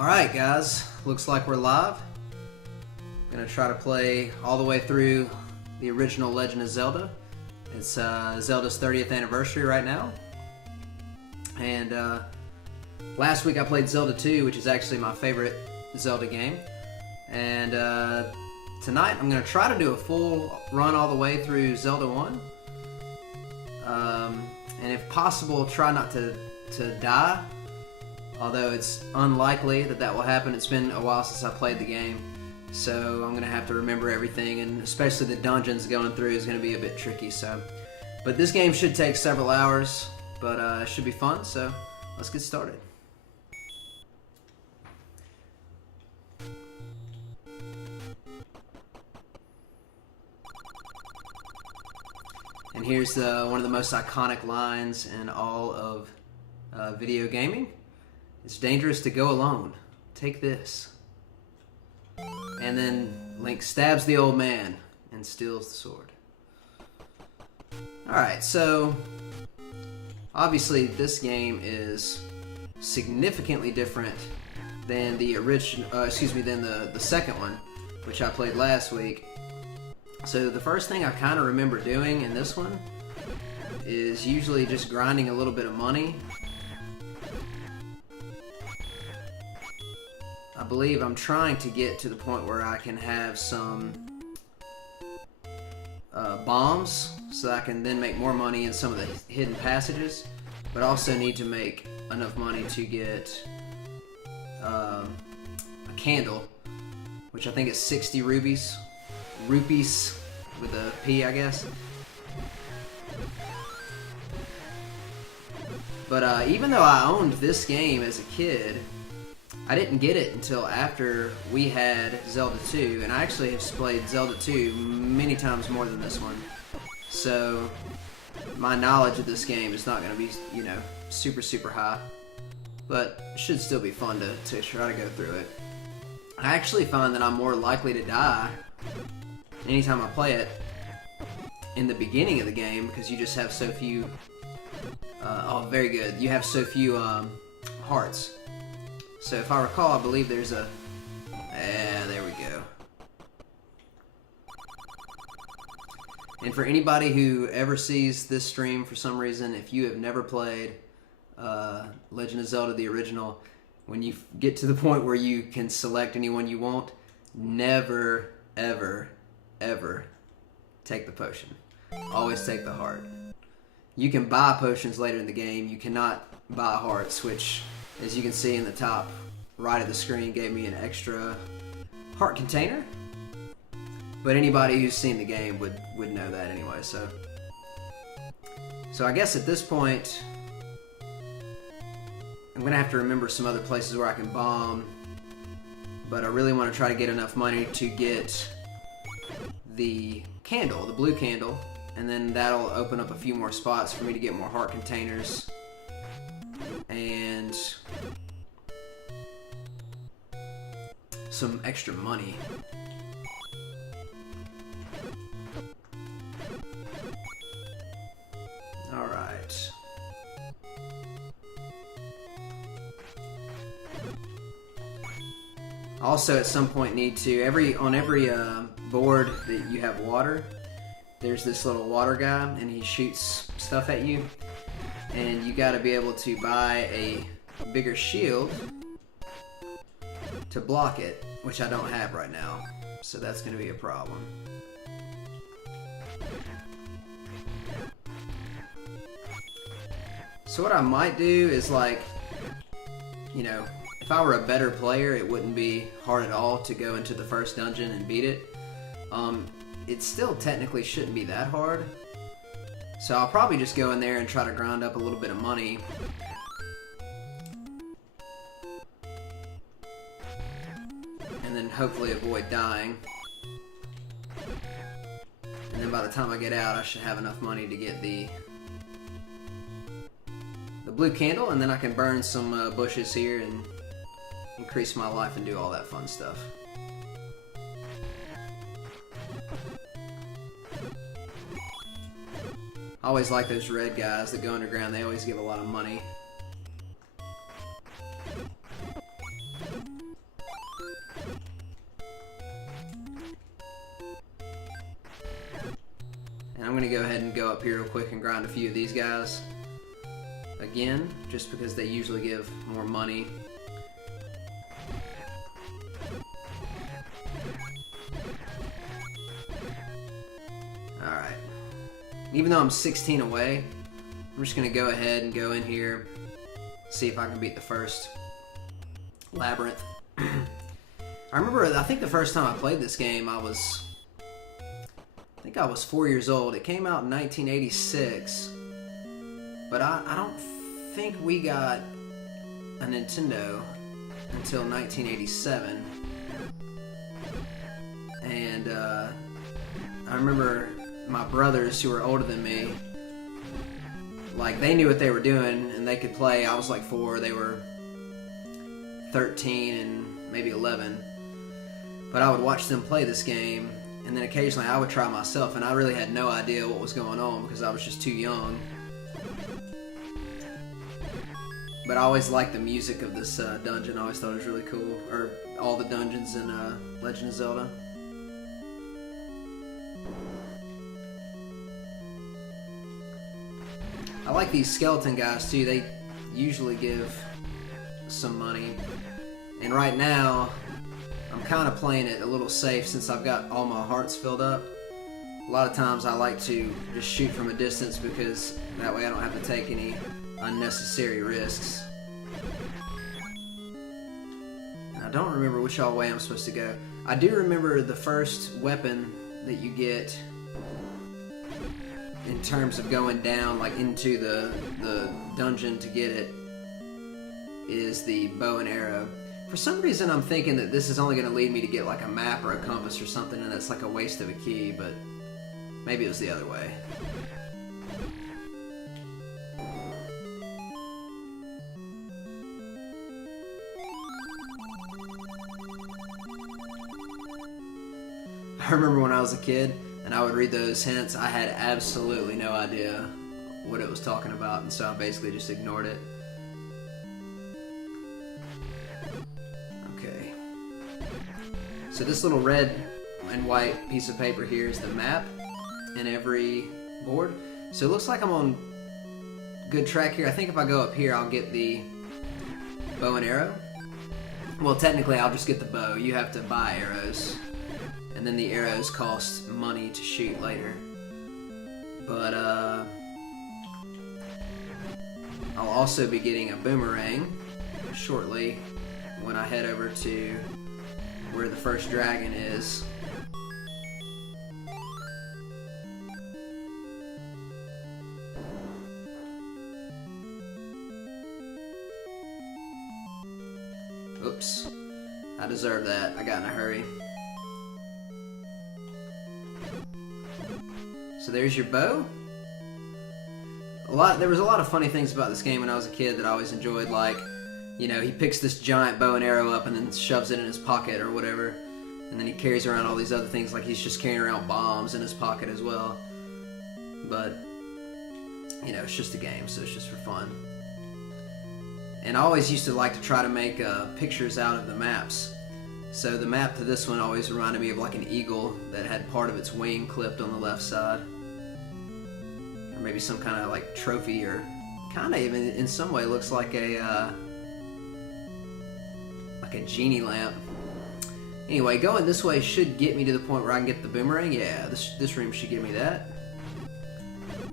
Alright guys, looks like we're live. I'm gonna try to play all the way through the original Legend of Zelda. It's Zelda's 30th anniversary right now. And last week I played Zelda 2, which is actually my favorite Zelda game. And tonight I'm gonna try to do a full run all the way through Zelda 1. And if possible, try not to die. Although it's unlikely that that will happen. It's been a while since I played the game, so I'm going to have to remember everything, and especially the dungeons going through is going to be a bit tricky. But this game should take several hours, but it should be fun, so let's get started. And here's one of the most iconic lines in all of video gaming. It's dangerous to go alone. Take this. And then Link stabs the old man and steals the sword. Alright, so obviously this game is significantly different than the original, than the second one, which I played last week. So the first thing I kind of remember doing in this one is usually just grinding a little bit of money. I believe I'm trying to get to the point where I can have some bombs so that I can then make more money in some of the hidden passages, but also need to make enough money to get a candle, which I think is 60 rupees with a P, I guess. But even though I owned this game as a kid, I didn't get it until after we had Zelda 2, and I actually have played Zelda 2 many times more than this one. So my knowledge of this game is not going to be, super high, but it should still be fun to try to go through it. I actually find that I'm more likely to die anytime I play it in the beginning of the game because you just have so few, oh, very good, you have so few hearts. So if I recall, I believe there's a... there we go. And for anybody who ever sees this stream for some reason, if you have never played Legend of Zelda, the original, when you get to the point where you can select anyone you want, never, ever, ever take the potion. Always take the heart. You can buy potions later in the game. You cannot buy hearts, which, as you can see in the top right of the screen, gave me an extra heart container. But anybody who's seen the game would know that anyway. So I guess at this point, I'm gonna have to remember some other places where I can bomb. But I really want to try to get enough money to get the candle, the blue candle, and then that'll open up a few more spots for me to get more heart containers. And some extra money. Alright. Also at some point need to, on every board that you have water, there's this little water guy and he shoots stuff at you. And you gotta be able to buy a bigger shield to block it, which I don't have right now. So that's gonna be a problem. So what I might do is, like, if I were a better player, it wouldn't be hard at all to go into the first dungeon and beat it. It still technically shouldn't be that hard. So I'll probably just go in there and try to grind up a little bit of money. And then hopefully avoid dying. And then by the time I get out, I should have enough money to get the blue candle, and then I can burn some bushes here and increase my life and do all that fun stuff. I always like those red guys that go underground. They always give a lot of money. I'm going to go ahead and go up here real quick and grind a few of these guys. Again, just because they usually give more money. Alright. Even though I'm 16 away, I'm just going to go ahead and go in here, see if I can beat the first labyrinth. I think the first time I played this game, I think I was 4 years old. It came out in 1986, but I don't think we got a Nintendo until 1987. And I remember my brothers who were older than me, like, they knew what they were doing and they could play. I was like 4, they were 13 and maybe 11. But I would watch them play this game, and then occasionally I would try myself, and I really had no idea what was going on because I was just too young. But I always liked the music of this dungeon. I always thought it was really cool. Or all the dungeons in Legend of Zelda. I like these skeleton guys too. They usually give some money. And right now, I'm kind of playing it a little safe since I've got all my hearts filled up. A lot of times I like to just shoot from a distance because that way I don't have to take any unnecessary risks. And I don't remember which all way I'm supposed to go. I do remember the first weapon that you get in terms of going down like into the dungeon to get it is the bow and arrow. For some reason I'm thinking that this is only going to lead me to get like a map or a compass or something, and that's like a waste of a key, but maybe it was the other way. I remember when I was a kid and I would read those hints, I had absolutely no idea what it was talking about, and so I basically just ignored it. Okay. So this little red and white piece of paper here is the map in every board. So it looks like I'm on good track here. I think if I go up here, I'll get the bow and arrow. Well, technically, I'll just get the bow. You have to buy arrows. And then the arrows cost money to shoot later. But, I'll also be getting a boomerang shortly when I head over to where the first dragon is. Oops. I deserve that. I got in a hurry. So there's your bow. There was a lot of funny things about this game when I was a kid that I always enjoyed, like, you know, he picks this giant bow and arrow up and then shoves it in his pocket or whatever, and then he carries around all these other things, like he's just carrying around bombs in his pocket as well. But, you know, it's just a game, so it's just for fun. And I always used to like to try to make pictures out of the maps. So the map to this one always reminded me of like an eagle that had part of its wing clipped on the left side. Or maybe some kind of like trophy, or kind of even in some way looks like a genie lamp. Anyway, going this way should get me to the point where I can get the boomerang. Yeah, this room should give me that.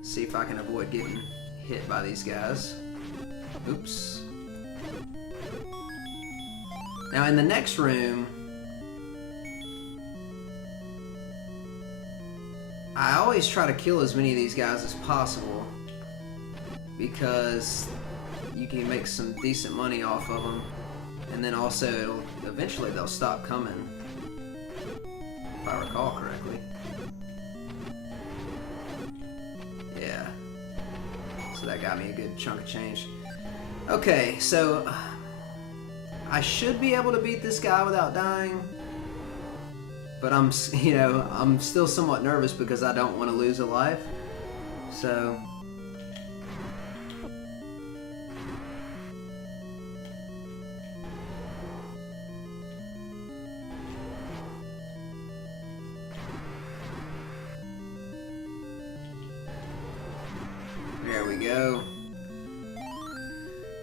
See if I can avoid getting hit by these guys. Oops. Now in the next room, I always try to kill as many of these guys as possible because you can make some decent money off of them, and then also eventually they'll stop coming, if I recall correctly. Yeah. So that got me a good chunk of change. Okay, so I should be able to beat this guy without dying, but I'm still somewhat nervous because I don't want to lose a life. So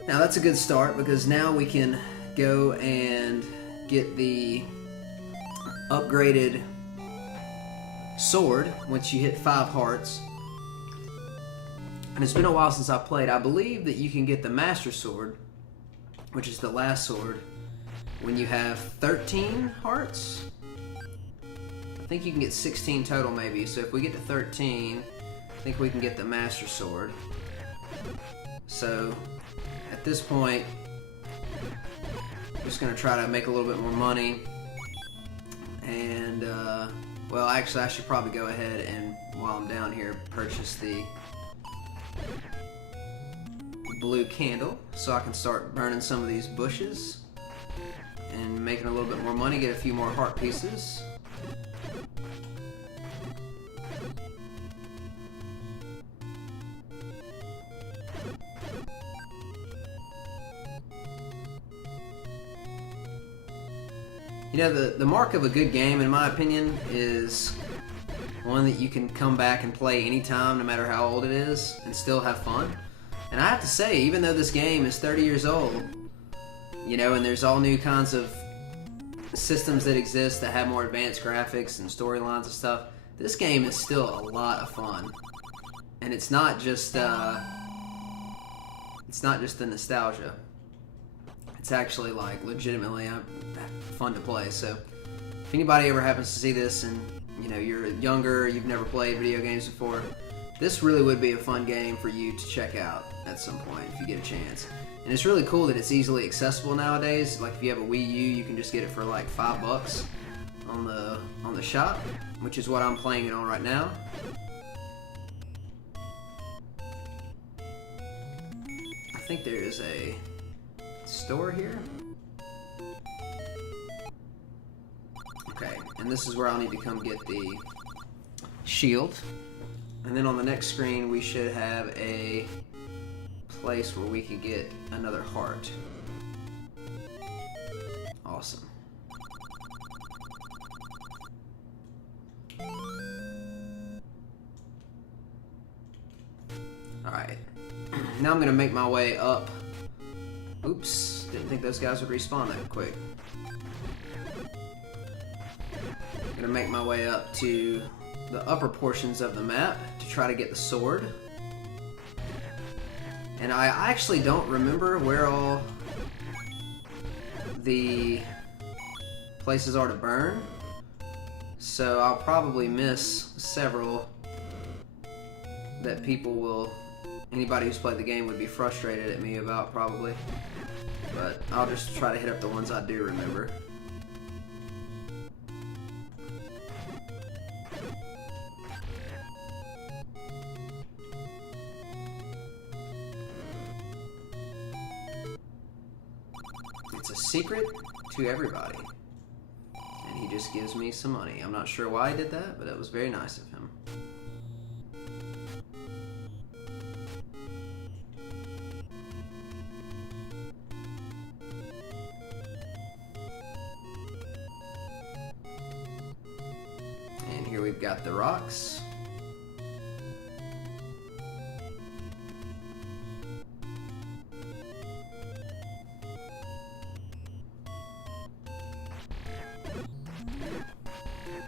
Now that's a good start because now we can go and get the upgraded sword once you hit 5 hearts. And it's been a while since I played. I believe that you can get the Master Sword, which is the last sword, when you have 13 hearts. I think you can get 16 total maybe. So if we get to 13, I think we can get the Master Sword. So at this point, I'm just going to try to make a little bit more money. And, well, actually I should probably go ahead and, while I'm down here, purchase the blue candle so I can start burning some of these bushes and making a little bit more money, get a few more heart pieces. You know, the mark of a good game, in my opinion, is one that you can come back and play anytime, no matter how old it is, and still have fun. And I have to say, even though this game is 30 years old, you know, and there's all new kinds of systems that exist that have more advanced graphics and storylines and stuff, this game is still a lot of fun. And it's not just the nostalgia. It's actually, like, legitimately fun to play. So if anybody ever happens to see this and, you know, you're younger, you've never played video games before, this really would be a fun game for you to check out at some point if you get a chance. And it's really cool that it's easily accessible nowadays. Like if you have a Wii U, you can just get it for like $5 on the shop, which is what I'm playing it on right now. I think there is a store here. Okay, and this is where I'll need to come get the shield. And then on the next screen we should have a place where we can get another heart. Awesome. Alright. Now I'm going to make my way up. Oops, didn't think those guys would respawn that quick. I'm going to make my way up to the upper portions of the map to try to get the sword. And I actually don't remember where all the places are to burn, so I'll probably miss several that anybody who's played the game would be frustrated at me about probably, but I'll just try to hit up the ones I do remember. It's a secret to everybody. And he just gives me some money. I'm not sure why he did that, but it was very nice of him. And here we've got the rocks.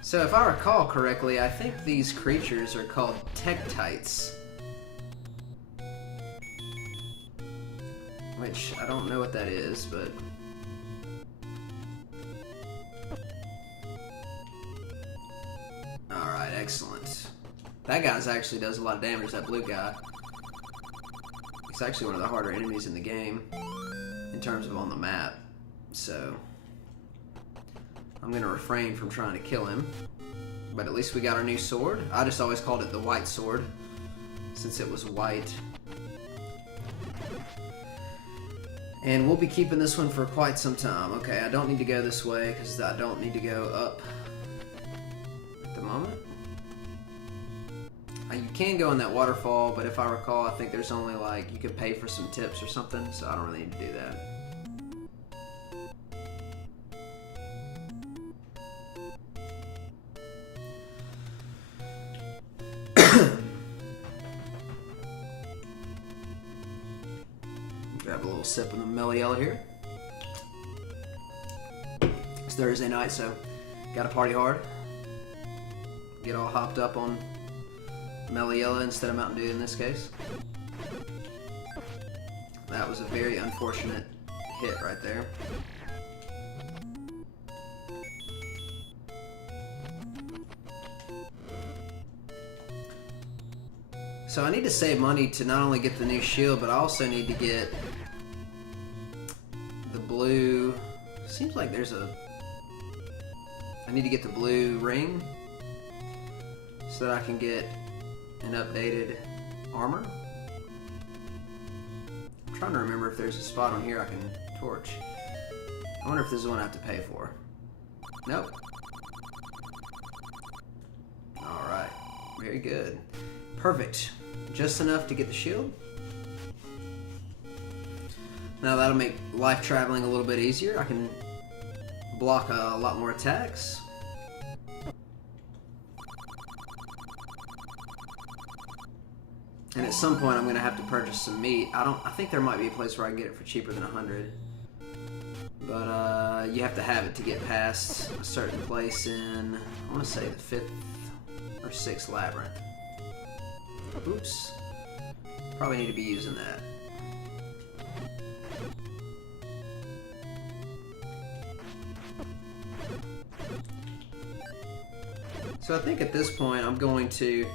So if I recall correctly, I think these creatures are called Tektites. Which, I don't know what that is, but... Alright, excellent. That guy's actually does a lot of damage, that blue guy. He's actually one of the harder enemies in the game, in terms of on the map, so... I'm going to refrain from trying to kill him. But at least we got our new sword. I just always called it the white sword, since it was white. And we'll be keeping this one for quite some time. Okay, I don't need to go this way, because I don't need to go up at the moment. You can go in that waterfall, but if I recall, I think there's only like, you could pay for some tips or something, so I don't really need to do that. a little sip of the mellow yellow here. It's Thursday night, so gotta party hard. Get all hopped up on mellow yellow instead of Mountain Dew in this case. That was a very unfortunate hit right there. So I need to save money to not only get the new shield, but I also need to get the blue. Seems like there's a... I need to get the blue ring so that I can get an updated armor. I'm trying to remember if there's a spot on here I can torch. I wonder if this is one I have to pay for. Nope. Alright. Very good. Perfect. Just enough to get the shield. Now that'll make life traveling a little bit easier. I can block a lot more attacks. And at some point I'm going to have to purchase some meat. I think there might be a place where I can get it for cheaper than 100. But you have to have it to get past a certain place in, I want to say the 5th or 6th labyrinth. Oops. Probably need to be using that. So I think at this point I'm going to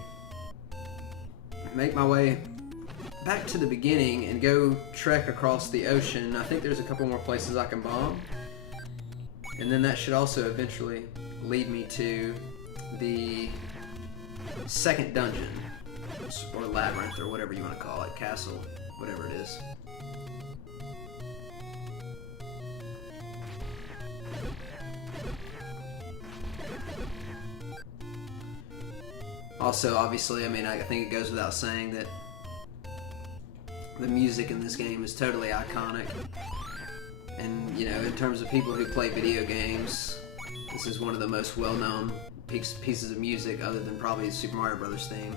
make my way back to the beginning and go trek across the ocean. I think there's a couple more places I can bomb. And then that should also eventually lead me to the second dungeon. Or labyrinth, or whatever you want to call it. Castle, whatever it is. Also, obviously, I mean, I think it goes without saying that the music in this game is totally iconic. And, you know, in terms of people who play video games, this is one of the most well-known pieces of music, other than probably the Super Mario Brothers theme.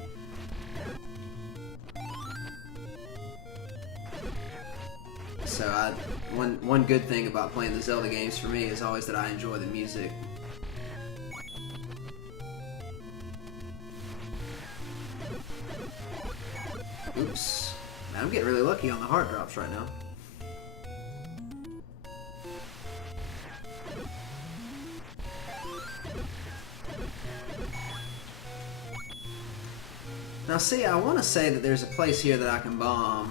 So one good thing about playing the Zelda games for me is always that I enjoy the music. Oops. Man, I'm getting really lucky on the heart drops right now. Now see, I want to say that there's a place here that I can bomb,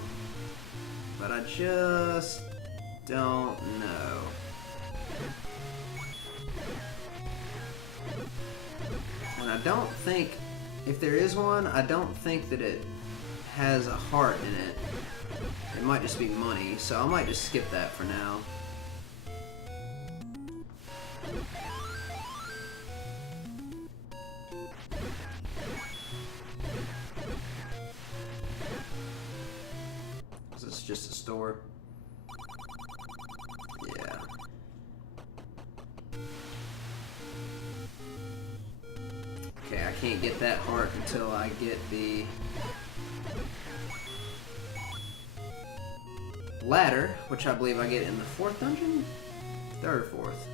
but I just don't know. And I don't think, if there is one, I don't think that it has a heart in it. It might just be money, so I might just skip that for now. Is this just a store? Yeah. Okay, I can't get that heart until I get the ladder, which I believe I get in the 4th dungeon? 3rd or 4th.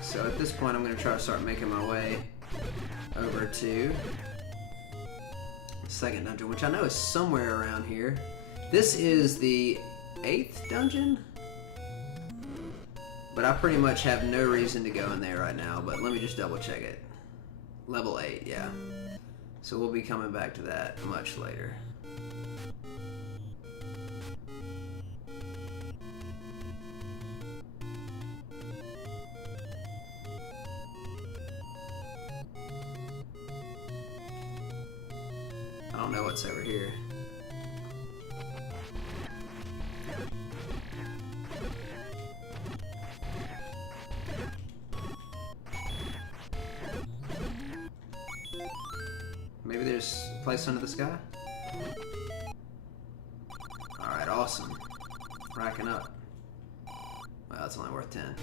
So at this point I'm going to try to start making my way over to the 2nd dungeon, which I know is somewhere around here. This is the 8th dungeon, but I pretty much have no reason to go in there right now, but let me just double check it. Level 8, yeah. So we'll be coming back to that much later. I don't know what's over here. Maybe there's a place under the sky? Alright, awesome. Racking up. Well, that's only worth 10.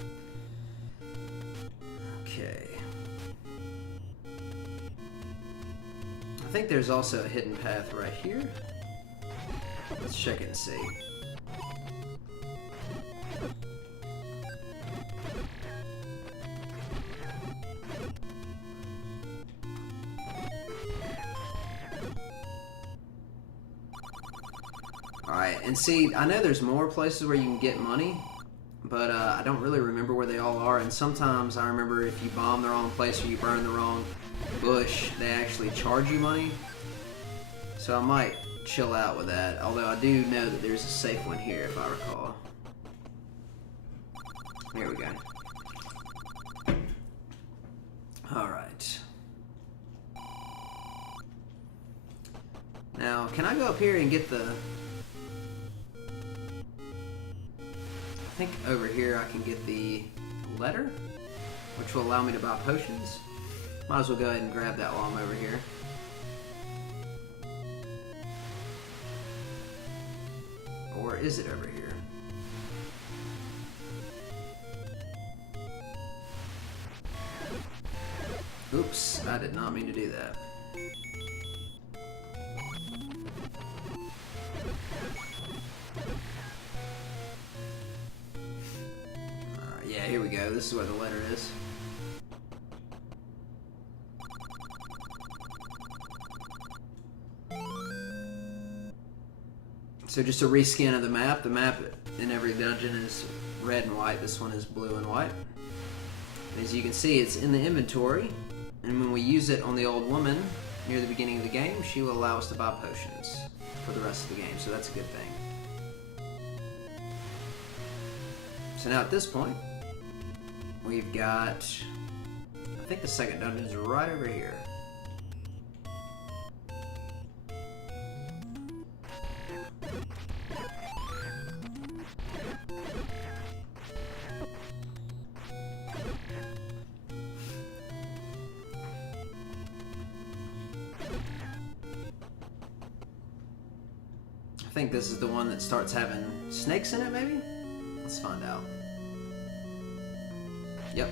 Okay. I think there's also a hidden path right here. Let's check it and see. Alright, and see, I know there's more places where you can get money, but I don't really remember where they all are, and sometimes I remember if you bomb the wrong place or you burn the wrong bush, they actually charge you money. So I might chill out with that, although I do know that there's a safe one here if I recall. Here we go. Alright. Now, can I go up here and get the... I think over here I can get the letter, which will allow me to buy potions. Might as well go ahead and grab that while I'm over here. Or is it over here? Oops, I did not mean to do that. Yeah, here we go. This is where the letter is. So just a reskin of the map. The map in every dungeon is red and white. This one is blue and white. And as you can see, it's in the inventory. And when we use it on the old woman near the beginning of the game, she will allow us to buy potions for the rest of the game. So that's a good thing. So now at this point, we've got, I think the second dungeon is right over here. I think this is the one that starts having snakes in it, maybe? Let's find out. Yep.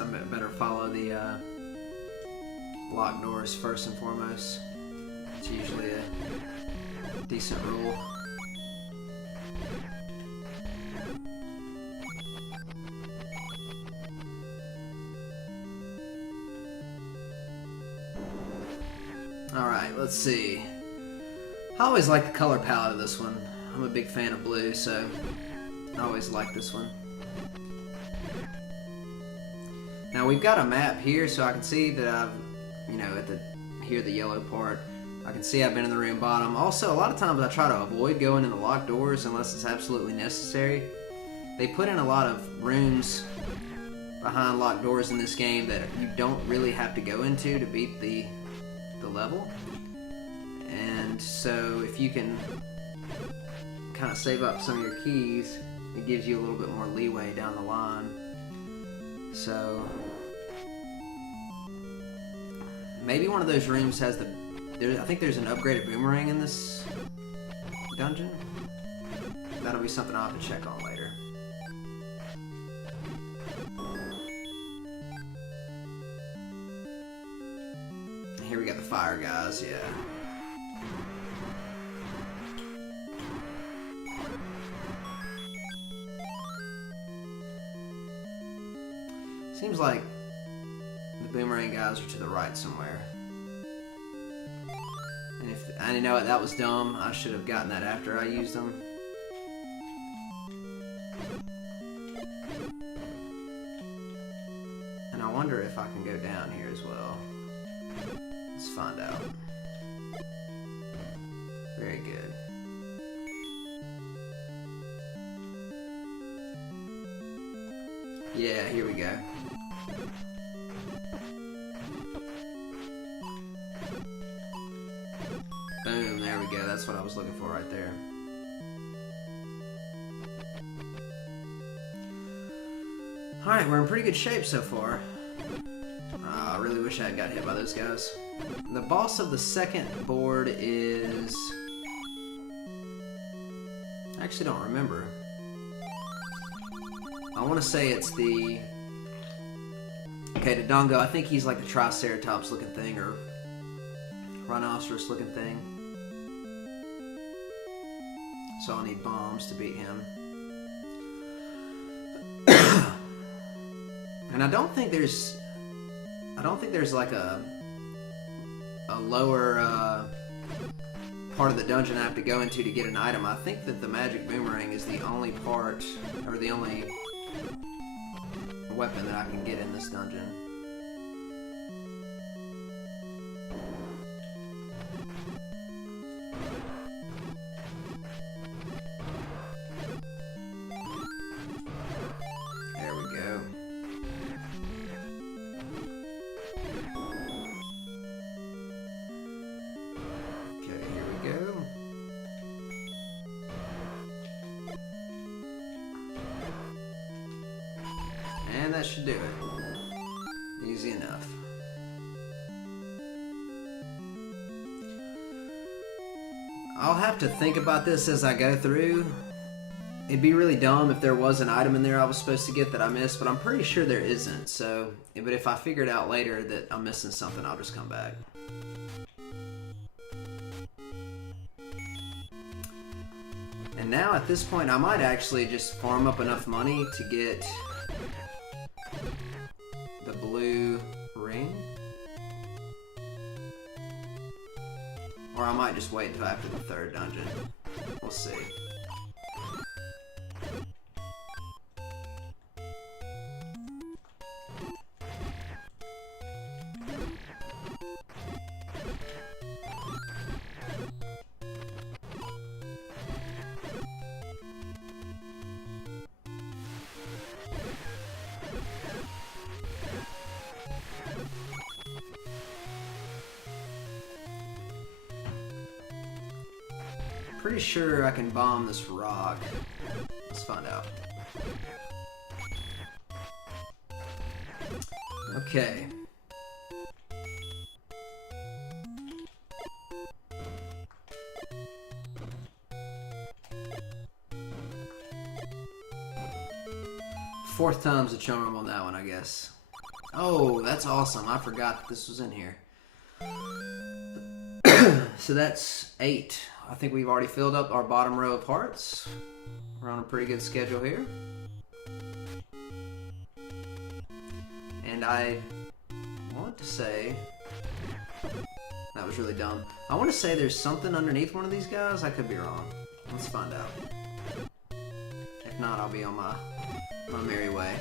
I better follow the locked doors first and foremost. It's usually a decent rule. Alright, let's see. I always like the color palette of this one. I'm a big fan of blue, so I always like this one. Now we've got a map here, so I can see that I've, here the yellow part, I can see I've been in the room bottom. Also, a lot of times I try to avoid going in the locked doors unless it's absolutely necessary. They put in a lot of rooms behind locked doors in this game that you don't really have to go into to beat the level. And so if you can kind of save up some of your keys, it gives you a little bit more leeway down the line. So maybe one of those rooms has I think there's an upgraded boomerang in this dungeon. That'll be something I'll have to check on later. Here we got the fire guys, yeah. Seems like the boomerang guys are to the right somewhere. And if I didn't know it, that was dumb. I should have gotten that after I used them. And I wonder if I can go down here as well. Let's find out. Very good. Yeah, here we go. Boom, there we go. That's what I was looking for right there. Alright, we're in pretty good shape so far. I really wish I had got hit by those guys. The boss of the second board is... I actually don't remember. I want to say it's the... Okay, the Dongo, I think he's like the Triceratops looking thing, or Rhinoceros looking thing. So I'll need bombs to beat him. And I don't think there's like a lower part of the dungeon I have to go into to get an item. I think that the magic boomerang is the only part, or the only weapon that I can get in this dungeon. There we go. Okay, here we go. And that should do it. Easy enough. I'll have to think about this as I go through. It'd be really dumb if there was an item in there I was supposed to get that I missed, but I'm pretty sure there isn't. So, but if I figure it out later that I'm missing something, I'll just come back. And now at this point, I might actually just farm up enough money to get the blue ring. Or I might just wait until after the third dungeon. We'll see. Pretty sure I can bomb this rock. Let's find out. Okay. Fourth time's the charm on that one, I guess. Oh, that's awesome. I forgot that this was in here. So that's 8. I think we've already filled up our bottom row of hearts. We're on a pretty good schedule here. And I want to say... That was really dumb. I want to say there's something underneath one of these guys. I could be wrong. Let's find out. If not, I'll be on my merry way.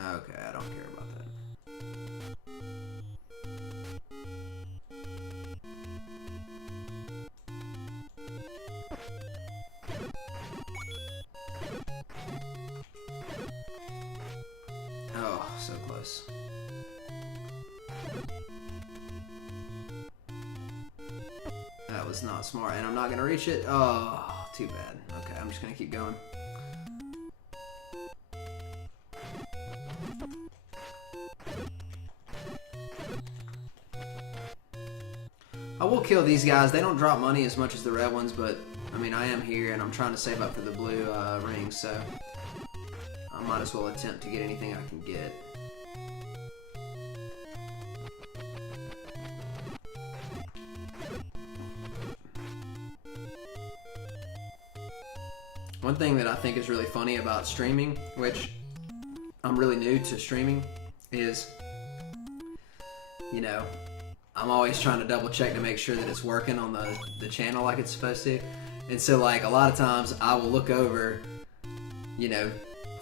Okay, I don't care about that. Oh, so close. That was not smart, and I'm not gonna reach it. Oh, too bad. Okay, I'm just gonna keep going. I will kill these guys. They don't drop money as much as the red ones, but I mean, I am here and I'm trying to save up for the blue ring, so I might as well attempt to get anything I can get. One thing that I think is really funny about streaming, which I'm really new to streaming, is, you know, I'm always trying to double check to make sure that it's working on the channel like it's supposed to. And so, like, a lot of times I will look over, you know,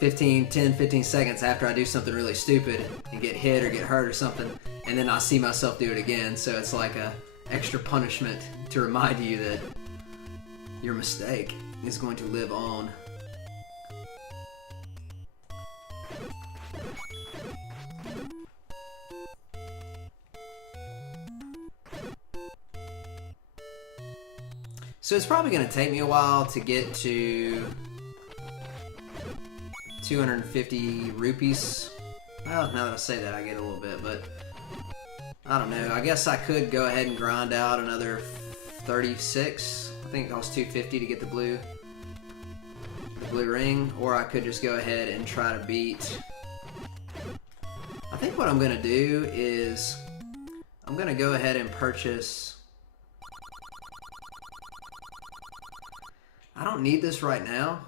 10, 15 seconds after I do something really stupid and get hit or get hurt or something, and then I see myself do it again. So it's like a extra punishment to remind you that your mistake is going to live on. So it's probably going to take me a while to get to 250 rupees. Well, now that I say that, I get a little bit, but I don't know. I guess I could go ahead and grind out another 36. I think it costs 250 to get the blue ring, or I could just go ahead and try to beat. I think what I'm going to do is I'm going to go ahead and purchase. I don't need this right now,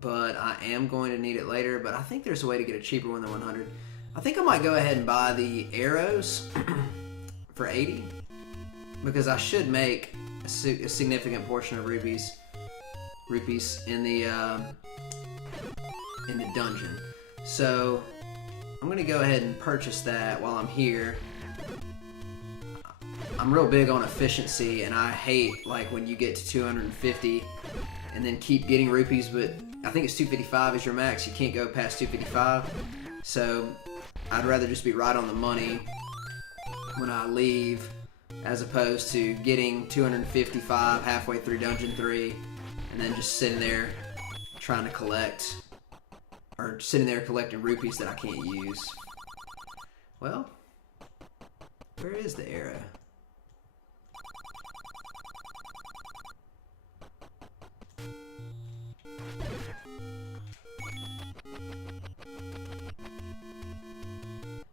but I am going to need it later. But I think there's a way to get a cheaper one than 100. I think I might go ahead and buy the arrows for 80, because I should make a significant portion of rupees in the dungeon. So I'm gonna go ahead and purchase that while I'm here. I'm real big on efficiency, and I hate like when you get to 250 and then keep getting rupees, but I think it's 255 is your max. You can't go past 255. So I'd rather just be right on the money when I leave, as opposed to getting 255 halfway through Dungeon 3 and then just sitting there trying to collect, or sitting there collecting rupees that I can't use. Well, where is the arrow?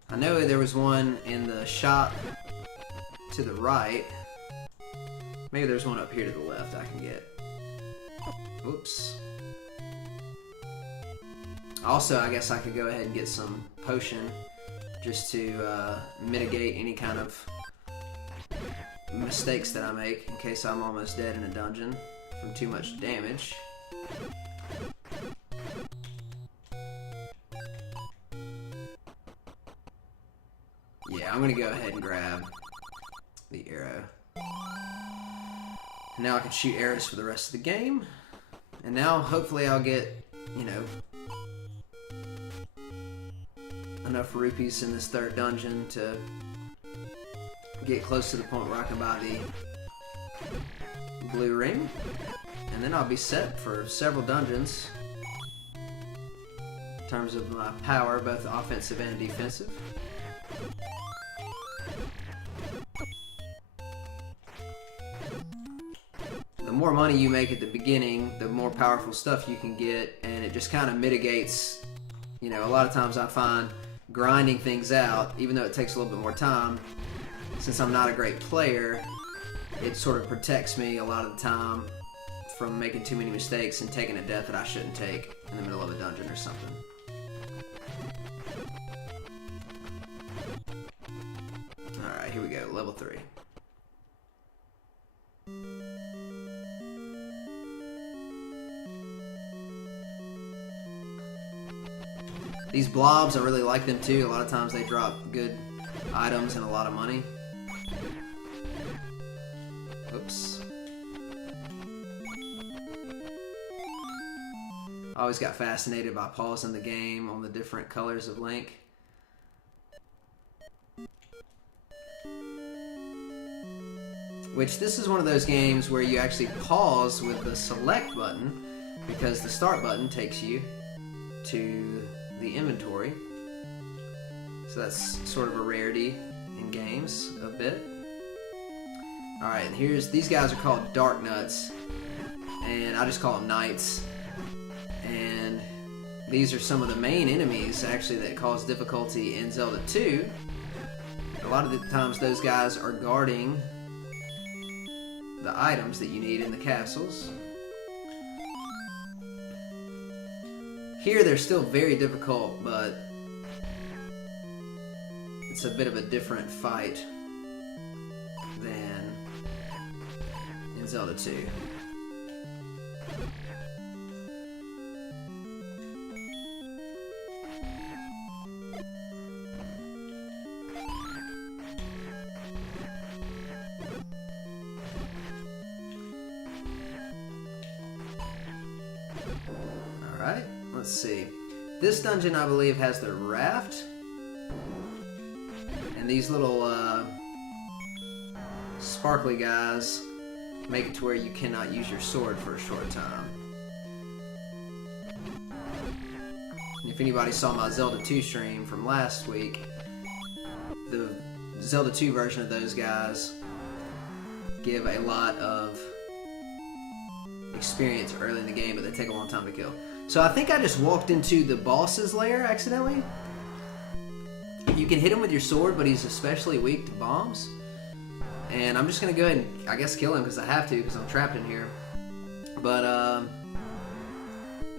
I know there was one in the shop to the right. Maybe there's one up here to the left I can get. Oops. Also, I guess I could go ahead and get some potion just to mitigate any kind of mistakes that I make in case I'm almost dead in a dungeon from too much damage. Yeah, I'm gonna go ahead and grab the arrow. Now I can shoot arrows for the rest of the game. And now hopefully I'll get, you know, enough rupees in this third dungeon to get close to the point where I can buy the blue ring. And then I'll be set for several dungeons in terms of my power, both offensive and defensive. The more money you make at the beginning, the more powerful stuff you can get, and it just kind of mitigates, you know, a lot of times I find grinding things out, even though it takes a little bit more time, since I'm not a great player, it sort of protects me a lot of the time from making too many mistakes and taking a death that I shouldn't take in the middle of a dungeon or something. Alright, here we go, level 3. These blobs, I really like them too. A lot of times they drop good items and a lot of money. Oops. I always got fascinated by pausing the game on the different colors of Link. Which, this is one of those games where you actually pause with the select button, because the start button takes you to the inventory. So that's sort of a rarity in games a bit. Alright, and these guys are called Dark Nuts, and I just call them Knights. And these are some of the main enemies actually that cause difficulty in Zelda 2. A lot of the times those guys are guarding the items that you need in the castles. Here they're still very difficult, but it's a bit of a different fight than in Zelda 2. Alright, let's see. This dungeon, I believe, has the raft. And these little sparkly guys make it to where you cannot use your sword for a short time. And if anybody saw my Zelda 2 stream from last week, the Zelda 2 version of those guys give a lot of experience early in the game, but they take a long time to kill. So I think I just walked into the boss's lair accidentally. You can hit him with your sword, but he's especially weak to bombs. And I'm just going to go ahead and, I guess, kill him because I have to, because I'm trapped in here. But I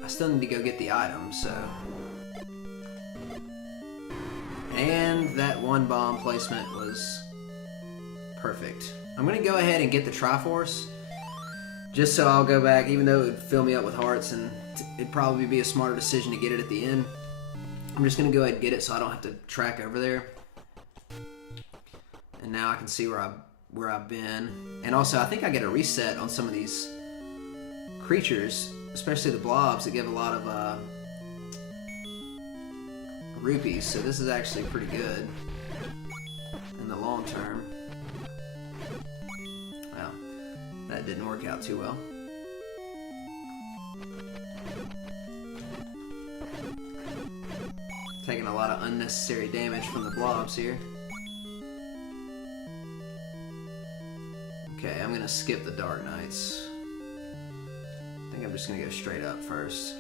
still need to go get the item, so... And that one bomb placement was perfect. I'm going to go ahead and get the Triforce, just so I'll go back, even though it would fill me up with hearts, and it'd probably be a smarter decision to get it at the end. I'm just going to go ahead and get it so I don't have to track over there. And now I can see where I've been. And also, I think I get a reset on some of these creatures, especially the blobs that give a lot of rupees. So this is actually pretty good in the long term. Well, that didn't work out too well. Taking a lot of unnecessary damage from the blobs here. Okay, I'm gonna skip the Dark Knights. I think I'm just gonna go straight up first.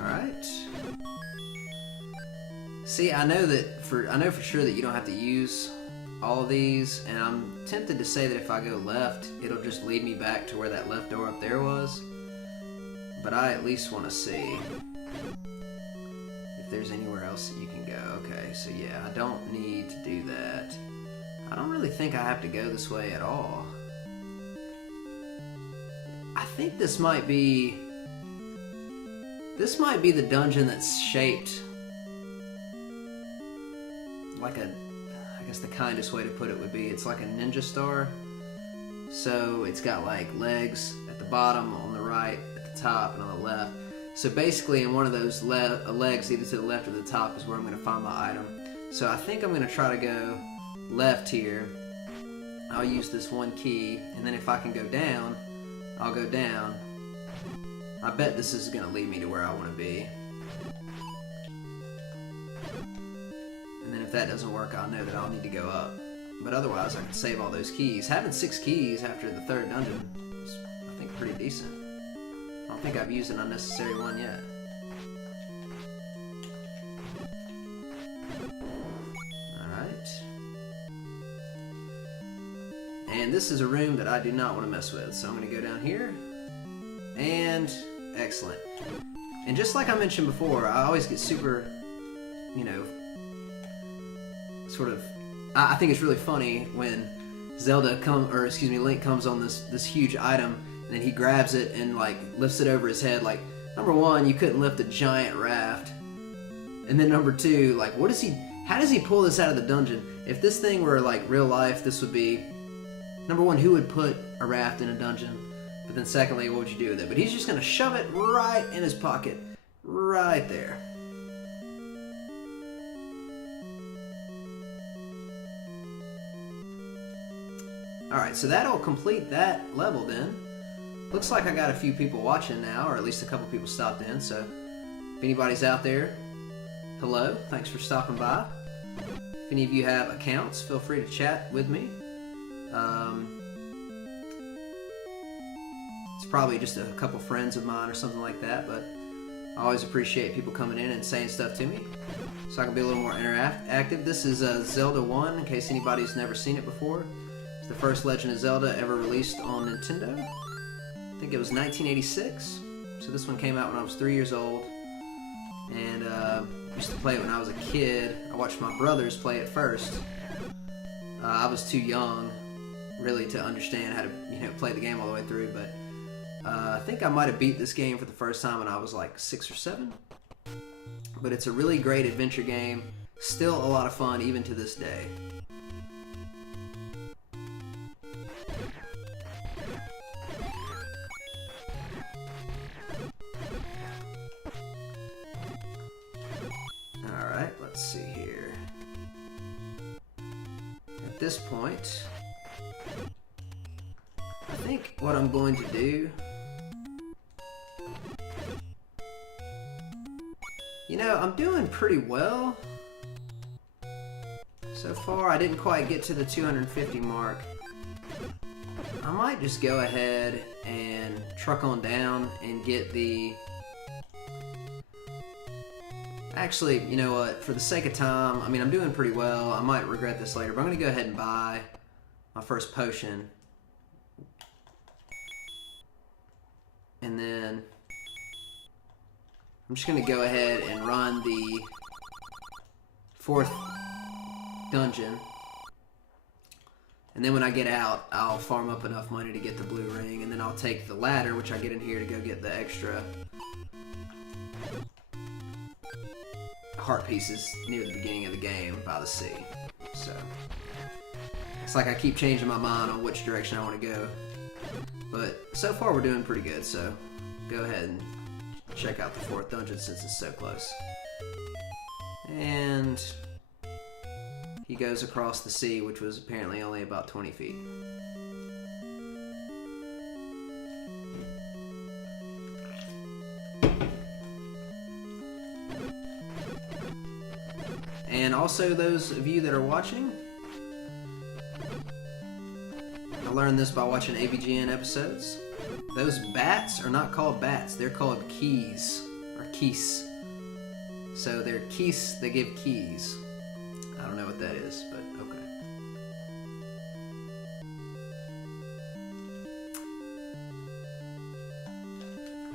Alright. See, I know for sure that you don't have to use all of these, and I'm tempted to say that if I go left, it'll just lead me back to where that left door up there was. But I at least want to see if there's anywhere else that you can go. Okay, so yeah, I don't need to do that. I don't really think I have to go this way at all. I think this might be the dungeon that's shaped like a, I guess the kindest way to put it would be, it's like a ninja star. So it's got like legs at the bottom, on the right, at the top, and on the left. So basically in one of those legs, either to the left or the top, is where I'm going to find my item. So I think I'm going to try to go left here. I'll use this one key, and then if I can go down, I'll go down. I bet this is going to lead me to where I want to be. And then if that doesn't work, I'll know that I'll need to go up. But otherwise, I can save all those keys. Having 6 keys after the 3rd dungeon is, I think, pretty decent. I don't think I've used an unnecessary one yet. Alright. And this is a room that I do not want to mess with, so I'm going to go down here. And excellent. And just like I mentioned before, I always get super, you know, sort of, I think it's really funny when Link comes on this huge item, and then he grabs it and like lifts it over his head. Like, number one, you couldn't lift a giant raft, and then number two, like, how does he pull this out of the dungeon? If this thing were like real life, this would be, number one, who would put a raft in a dungeon? But then secondly, what would you do with it? But he's just gonna shove it right in his pocket, right there. Alright, so that'll complete that level then. Looks like I got a few people watching now, or at least a couple people stopped in, so if anybody's out there, hello, thanks for stopping by. If any of you have accounts, feel free to chat with me. It's probably just a couple friends of mine or something like that, but I always appreciate people coming in and saying stuff to me, so I can be a little more interactive. This is Zelda 1, in case anybody's never seen it before. It's the first Legend of Zelda ever released on Nintendo. I think it was 1986. So this one came out when I was 3 years old. And used to play it when I was a kid. I watched my brothers play it first. I was too young, really, to understand how to, play the game all the way through. But I think I might have beat this game for the first time when I was like 6 or 7. But it's a really great adventure game. Still a lot of fun, even to this day. this point, I think what I'm going to do, you know, I'm doing pretty well so far. I didn't quite get to the 250 mark. I might just go ahead and truck on down and get the... Actually, you know what? For the sake of time, I mean, I'm doing pretty well. I might regret this later, but I'm going to go ahead and buy my first potion. And then I'm just going to go ahead and run the 4th dungeon. And then when I get out, I'll farm up enough money to get the blue ring, and then I'll take the ladder, which I get in here, to go get the extra heart pieces near the beginning of the game by the sea. So it's like I keep changing my mind on which direction I want to go. But so far we're doing pretty good, so go ahead and check out the 4th dungeon since it's so close. And he goes across the sea, which was apparently only about 20 feet. And also, those of you that are watching, I learned this by watching AVGN episodes. Those bats are not called bats, they're called keys, or keys. So they're keys, they give keys. I don't know what that is, but okay.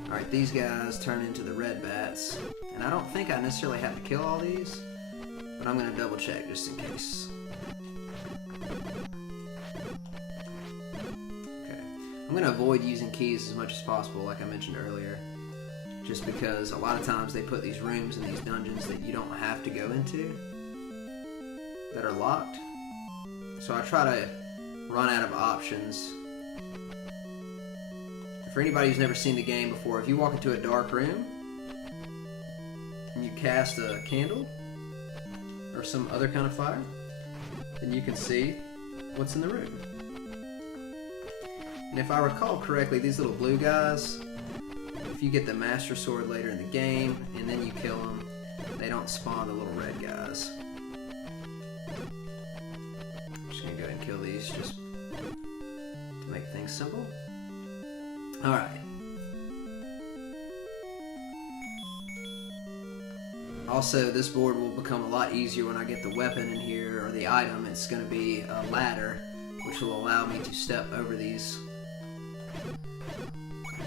Alright, these guys turn into the red bats. And I don't think I necessarily have to kill all these, but I'm going to double check just in case. Okay. I'm going to avoid using keys as much as possible, like I mentioned earlier. Just because a lot of times they put these rooms in these dungeons that you don't have to go into, that are locked. So I try to run out of options. For anybody who's never seen the game before, if you walk into a dark room and you cast a candle or some other kind of fire, then you can see what's in the room. And if I recall correctly, these little blue guys, if you get the Master Sword later in the game and then you kill them, they don't spawn the little red guys. Go ahead and kill these just to make things simple. Alright. Also, this board will become a lot easier when I get the weapon in here, or the item. It's going to be a ladder, which will allow me to step over these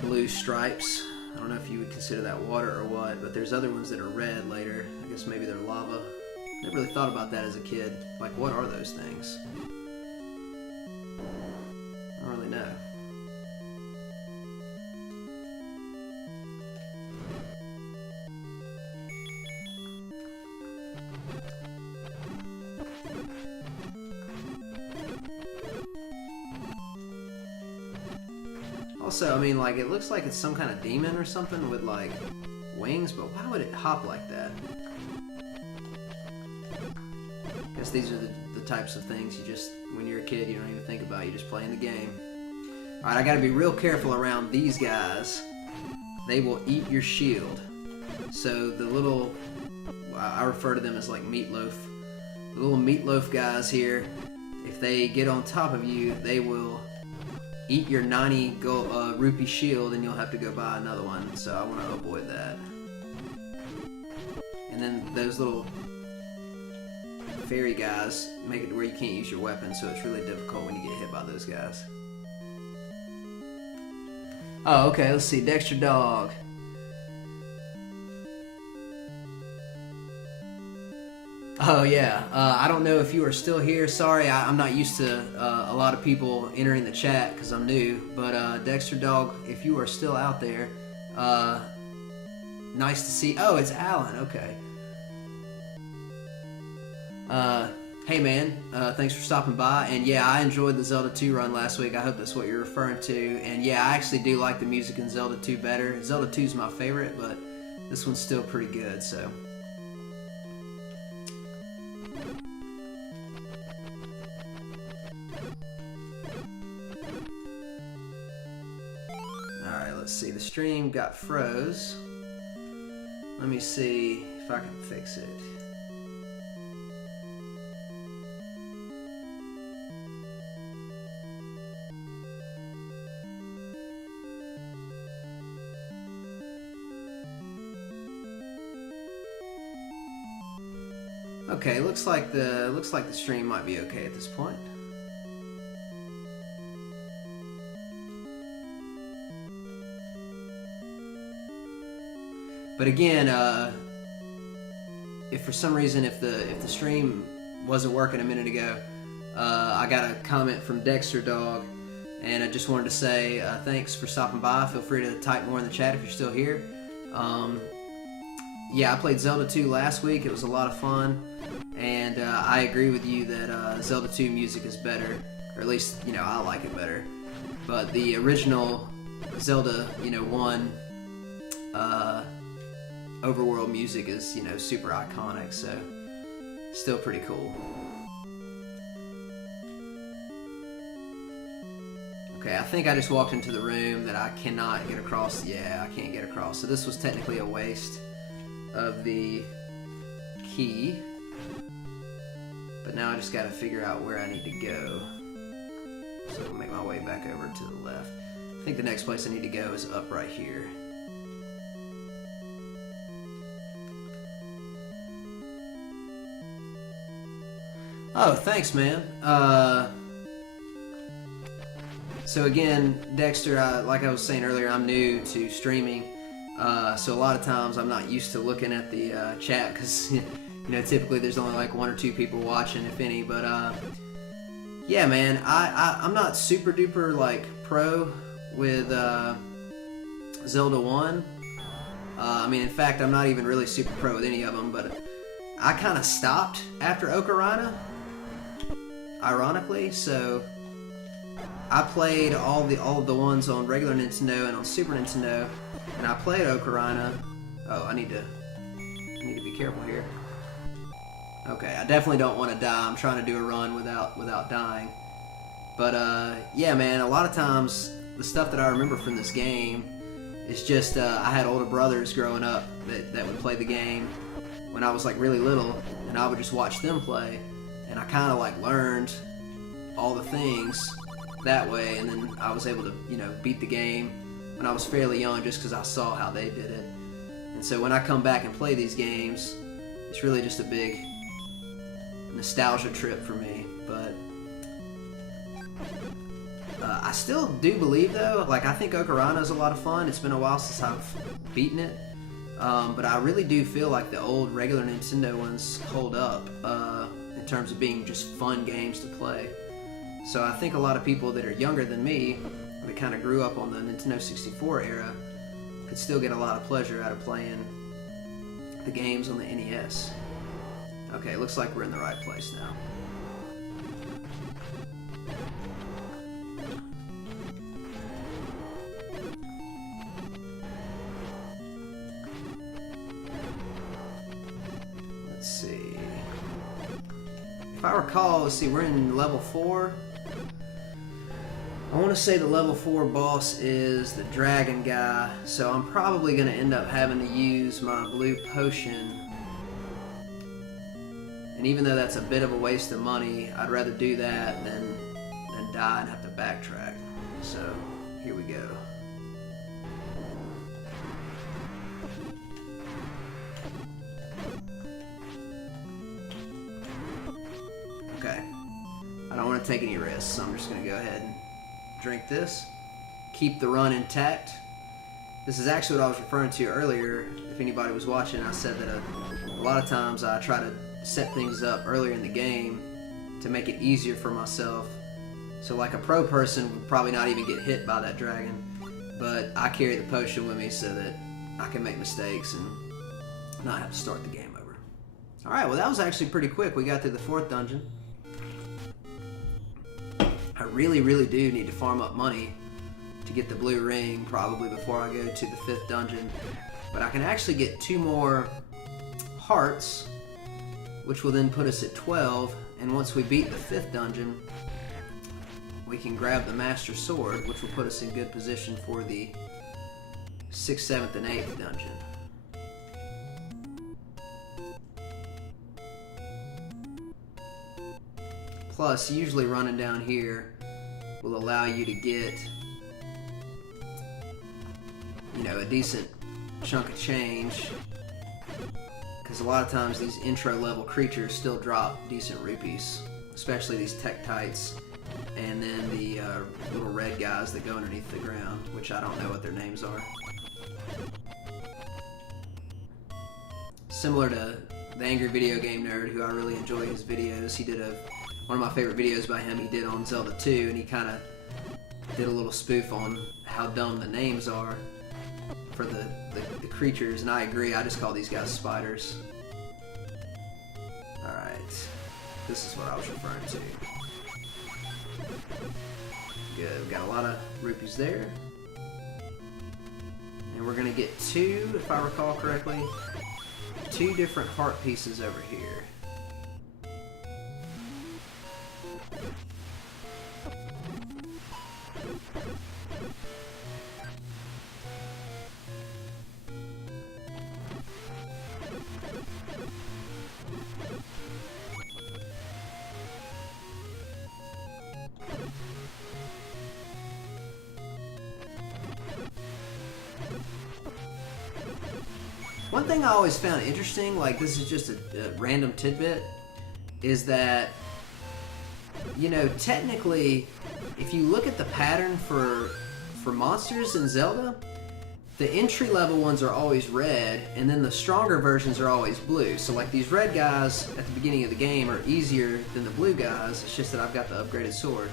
blue stripes. I don't know if you would consider that water or what, but there's other ones that are red later. I guess maybe they're lava. Never really thought about that as a kid. Like, what are those things? I don't really know. Also, I mean, like, it looks like it's some kind of demon or something with, like, wings, but why would it hop like that? I guess these are the types of things you just, when you're a kid, you don't even think about. You just play in the game. Alright, I gotta be real careful around these guys. They will eat your shield. So the little, I refer to them as like meatloaf. The little meatloaf guys here, if they get on top of you, they will eat your 90 rupee shield, and you'll have to go buy another one. So I want to avoid that. And then those little fairy guys make it to where you can't use your weapon, so it's really difficult when you get hit by those guys. Oh, okay, let's see. Dexter Dog. Oh, yeah. I don't know if you are still here. Sorry, I'm not used to a lot of people entering the chat because I'm new. But Dexter Dog, if you are still out there, nice to see. Oh, it's Alan. Okay. Hey man, thanks for stopping by. And yeah, I enjoyed the Zelda 2 run last week. I hope that's what you're referring to. And yeah, I actually do like the music in Zelda 2 better. Zelda 2 is my favorite, but this one's still pretty good, so. let's see. The stream got froze. Let me see if I can fix it. Okay, looks like the stream might be okay at this point. But again, if for some reason if the stream wasn't working a minute ago, I got a comment from Dexter Dog, and I just wanted to say thanks for stopping by. Feel free to type more in the chat if you're still here. Yeah, I played Zelda 2 last week. It was a lot of fun, and I agree with you that Zelda 2 music is better, or at least I like it better. But the original Zelda 1 overworld music is super iconic, so still pretty cool. Okay, I think I just walked into the room that I cannot get across. Yeah, I can't get across. So this was technically a waste of the key. But now I just gotta figure out where I need to go. So I'll make my way back over to the left. I think the next place I need to go is up right here. Oh, thanks, man. So again, Dexter, like I was saying earlier, I'm new to streaming, so a lot of times I'm not used to looking at the chat because typically there's only like 1 or 2 people watching, if any. But yeah, man, I'm not super duper like pro with Zelda 1. I mean, in fact, I'm not even really super pro with any of them. But I kind of stopped after Ocarina, ironically. So I played all of the ones on regular Nintendo and on Super Nintendo, and I played Ocarina. Oh, I need to be careful here. Okay, I definitely don't want to die. I'm trying to do a run without dying. But yeah, man, a lot of times the stuff that I remember from this game is just I had older brothers growing up that would play the game when I was like really little, and I would just watch them play, and I kind of like learned all the things that way, and then I was able to beat the game when I was fairly young just because I saw how they did it. And so when I come back and play these games, it's really just a big nostalgia trip for me. But I still do believe though, like I think Ocarina is a lot of fun. It's been a while since I've beaten it, but I really do feel like the old regular Nintendo ones hold up in terms of being just fun games to play. So I think a lot of people that are younger than me, that kind of grew up on the Nintendo 64 era, could still get a lot of pleasure out of playing the games on the NES. Okay, looks like we're in the right place now. Let's see. If I recall, let's see, we're in level 4. I want to say the level 4 boss is the dragon guy, so I'm probably going to end up having to use my blue potion. And even though that's a bit of a waste of money, I'd rather do that than die and have to backtrack. So, here we go. Okay. I don't want to take any risks, so I'm just going to go ahead and drink this. Keep the run intact. This is actually what I was referring to earlier. If anybody was watching, I said that a lot of times I try to set things up earlier in the game to make it easier for myself. So like a pro person would probably not even get hit by that dragon, but I carry the potion with me so that I can make mistakes and not have to start the game over. Alright, well that was actually pretty quick. We got through the 4th dungeon. I really do need to farm up money to get the blue ring probably before I go to the 5th dungeon. But I can actually get 2 more hearts, which will then put us at 12, and once we beat the 5th dungeon, we can grab the Master Sword, which will put us in good position for the 6th, 7th, and 8th dungeon. Plus, usually running down here will allow you to get, you know, a decent chunk of change, because a lot of times these intro level creatures still drop decent rupees, especially these Tektites and then the little red guys that go underneath the ground, which I don't know what their names are. Similar to the Angry Video Game Nerd, who I really enjoy his videos. He did one of my favorite videos by him he did on Zelda 2, and he kind of did a little spoof on how dumb the names are for the creatures, and I agree. I just call these guys spiders. Alright, this is what I was referring to. Good, we've got a lot of rupees there. And we're going to get two, if I recall correctly, two different heart pieces over here. One thing I always found interesting, like this is just a random tidbit, is that, you know, technically, if you look at the pattern for monsters in Zelda, the entry level ones are always red, and then the stronger versions are always blue. So like these red guys at the beginning of the game are easier than the blue guys, it's just that I've got the upgraded sword.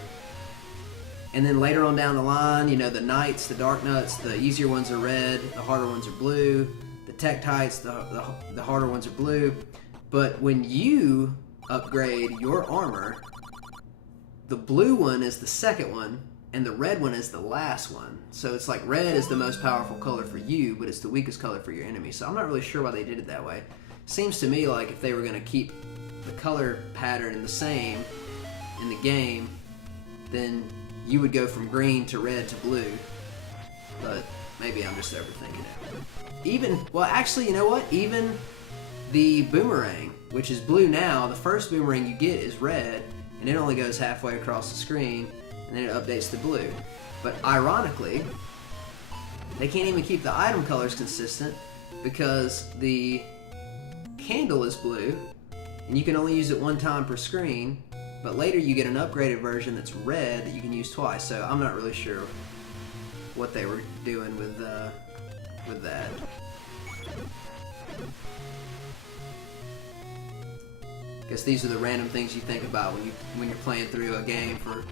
And then later on down the line, you know, the knights, the dark nuts, the easier ones are red, the harder ones are blue. The Tektites, the harder ones are blue. But when you upgrade your armor, the blue one is the second one, and the red one is the last one. So it's like red is the most powerful color for you, but it's the weakest color for your enemy. So I'm not really sure why they did it that way. Seems to me like if they were going to keep the color pattern the same in the game, then you would go from green to red to blue. But maybe I'm just overthinking it. Well, actually, you know what? Even the boomerang, which is blue now, the first boomerang you get is red, and it only goes halfway across the screen, and then it updates to blue. But ironically, they can't even keep the item colors consistent because the candle is blue, and you can only use it one time per screen, but later you get an upgraded version that's red that you can use twice. So I'm not really sure what they were doing with that. Guess these are the random things you think about when you're playing through a game for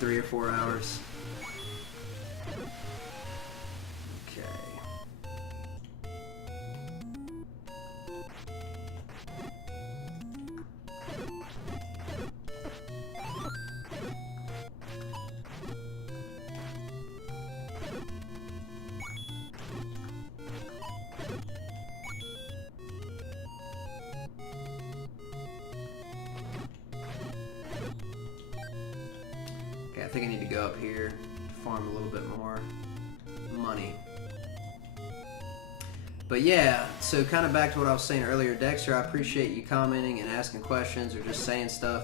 3 or 4 hours. Okay. I think I need to go up here to farm a little bit more money. But yeah, so kind of back to what I was saying earlier, Dexter, I appreciate you commenting and asking questions or just saying stuff.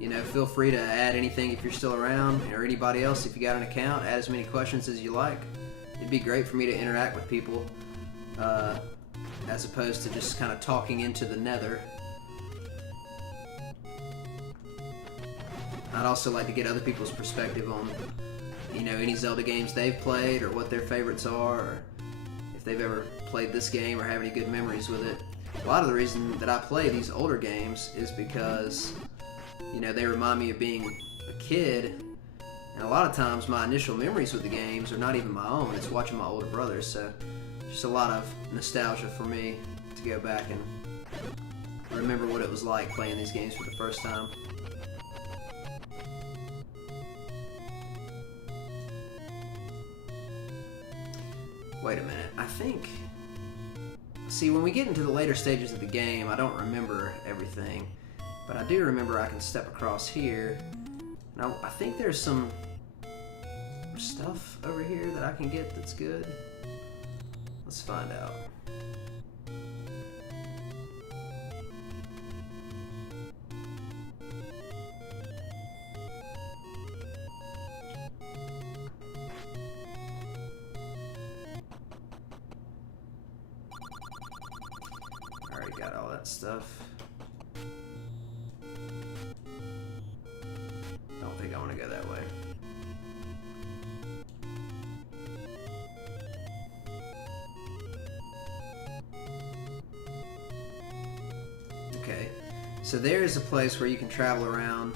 You know, feel free to add anything if you're still around, or anybody else if you got an account. Add as many questions as you like. It'd be great for me to interact with people as opposed to just kind of talking into the nether. I'd also like to get other people's perspective on, you know, any Zelda games they've played or what their favorites are, or if they've ever played this game or have any good memories with it. A lot of the reason that I play these older games is because, you know, they remind me of being a kid, and a lot of times my initial memories with the games are not even my own, it's watching my older brothers, so just a lot of nostalgia for me to go back and remember what it was like playing these games for the first time. Wait a minute, I think... See, when we get into the later stages of the game, I don't remember everything. But I do remember I can step across here. Now, I think there's some... stuff over here that I can get that's good? Let's find out. Already got all that stuff. Don't think I want to go that way. Okay, so there is a place where you can travel around,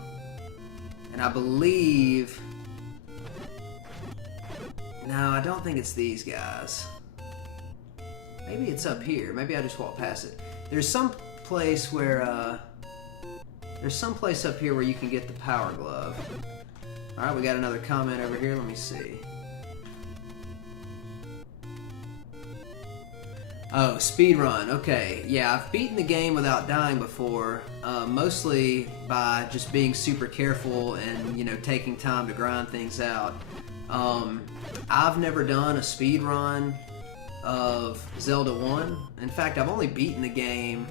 and I believe... No, I don't think it's these guys. Maybe it's up here. Maybe I just walk past it. There's some place where, there's some place up here where you can get the power glove. Alright, we got another comment over here. Let me see. Oh, speedrun. Okay, yeah, I've beaten the game without dying before, mostly by just being super careful and, you know, taking time to grind things out. I've never done a speedrun of Zelda 1. In fact, I've only beaten the game,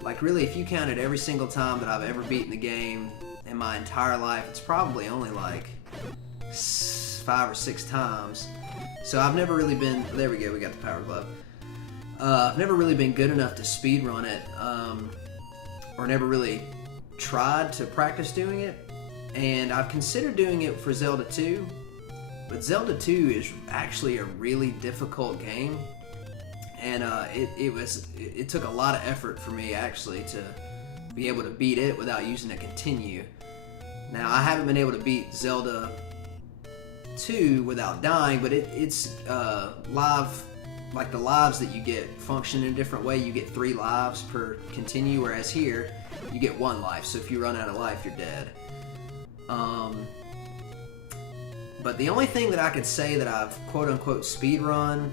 like really, if you counted every single time that I've ever beaten the game in my entire life, it's probably only like 5 or 6 times. So I've never really been, there we go, we got the power glove. I've never really been good enough to speedrun it, or never really tried to practice doing it. And I've considered doing it for Zelda 2, but Zelda 2 is actually a really difficult game, and it took a lot of effort for me actually to be able to beat it without using a continue. Now I haven't been able to beat Zelda 2 without dying, but it's live. Like the lives that you get function in a different way. You get 3 lives per continue, whereas here you get 1 life. So if you run out of life, you're dead. But the only thing that I could say that I've quote-unquote speedrun,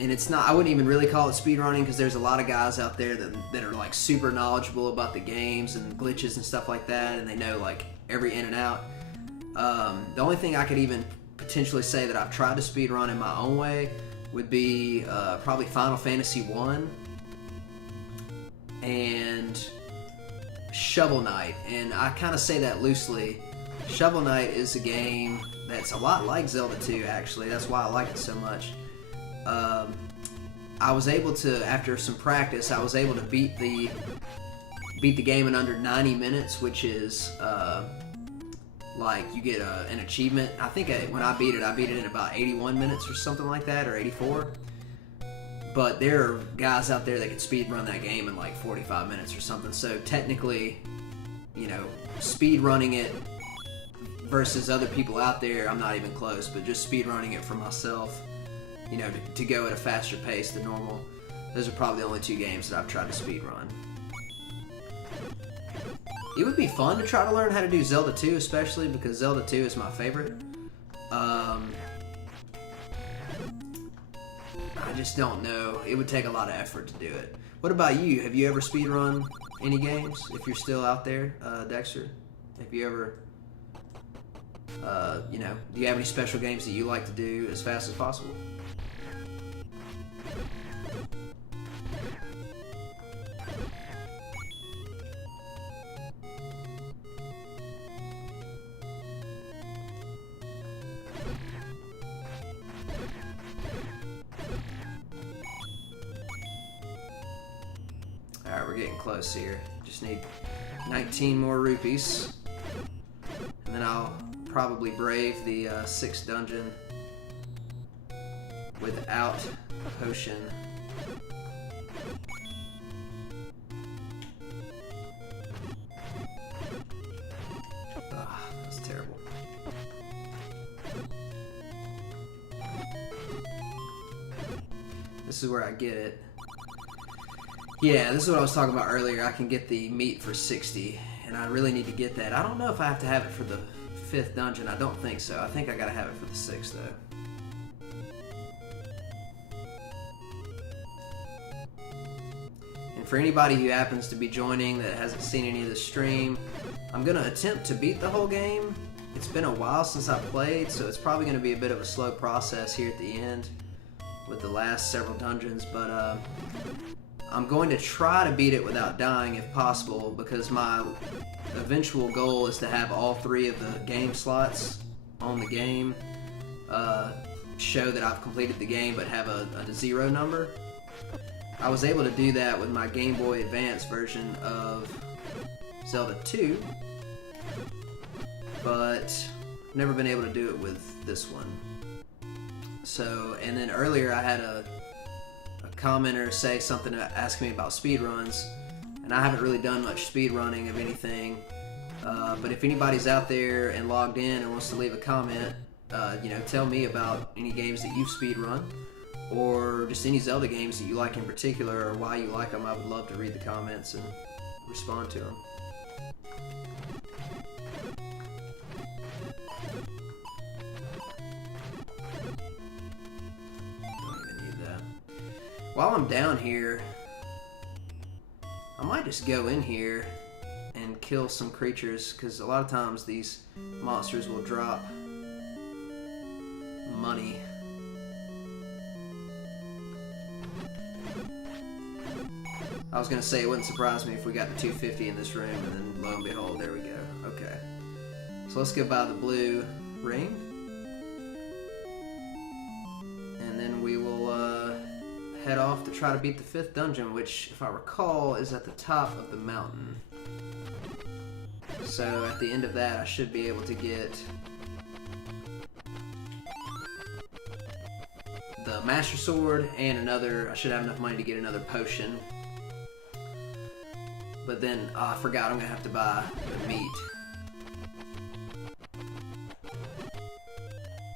and it's not, I wouldn't even really call it speedrunning because there's a lot of guys out there that are like super knowledgeable about the games and glitches and stuff like that, and they know like every in and out. The only thing I could even potentially say that I've tried to speedrun in my own way would be probably Final Fantasy 1 and Shovel Knight. And I kind of say that loosely. Shovel Knight is a game that's a lot like Zelda 2 actually. That's why I like it so much. I was able to, after some practice, I was able to beat the game in under 90 minutes, which is like you get an achievement. I think when I beat it in about 81 minutes or something like that, or 84. But there are guys out there that can speed run that game in like 45 minutes or something. So technically, you know, speed running it versus other people out there, I'm not even close. But just speed running it for myself, you know, to go at a faster pace than normal. Those are probably the only 2 games that I've tried to speed run. It would be fun to try to learn how to do Zelda 2, especially because Zelda 2 is my favorite. I just don't know. It would take a lot of effort to do it. What about you? Have you ever speedrun any games? If you're still out there, Dexter? Have you ever, you know, do you have any special games that you like to do as fast as possible? Alright, we're getting close here. Just need 19 more rupees. And then I'll probably brave the 6th dungeon without a potion. Ah, that's terrible. This is where I get it. Yeah, this is what I was talking about earlier. I can get the meat for 60, and I really need to get that. I don't know if I have to have it for the 5th dungeon. I don't think so. I think I gotta have it for the 6th, though. And for anybody who happens to be joining that hasn't seen any of the stream, I'm gonna attempt to beat the whole game it's been a while since I played, so it's probably going to be a bit of a slow process here at the end with the last several dungeons, but I'm going to try to beat it without dying if possible, because my eventual goal is to have all 3 of the game slots on the game show that I've completed the game but have a 0 number. I was able to do that with my Game Boy Advance version of Zelda 2, but never been able to do it with this one. So, and then earlier I had a commenter say something, asking me about speedruns, and I haven't really done much speedrunning of anything, but if anybody's out there and logged in and wants to leave a comment, you know, tell me about any games that you've speedrun, or just any Zelda games that you like in particular, or why you like them. I would love to read the comments and respond to them. Don't even need that. While I'm down here, I might just go in here and kill some creatures, because a lot of times these monsters will drop money. I was going to say it wouldn't surprise me if we got the 250 in this room, and then lo and behold, there we go. Okay. So let's go by the blue ring. And then we will head off to try to beat the 5th dungeon, which, if I recall, is at the top of the mountain. So at the end of that, I should be able to get the Master Sword and another. I should have enough money to get another potion. But then, I forgot, I'm going to have to buy the meat.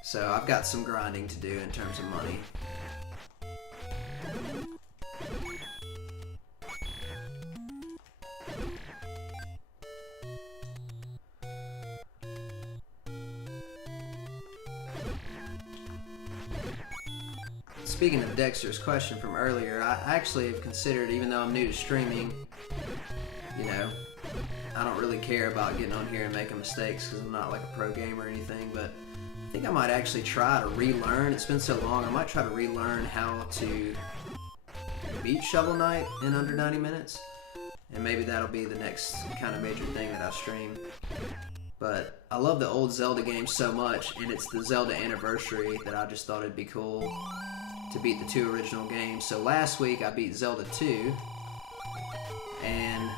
So I've got some grinding to do in terms of money. Speaking of Dexter's question from earlier, I actually have considered, even though I'm new to streaming, you know, I don't really care about getting on here and making mistakes because I'm not like a pro gamer or anything, but I think I might actually try to relearn. It's been so long, I might try to relearn how to beat Shovel Knight in under 90 minutes, and maybe that'll be the next kind of major thing that I stream. But I love the old Zelda games so much, and it's the Zelda anniversary that I just thought it'd be cool to beat the 2 original games. So last week I beat Zelda 2, and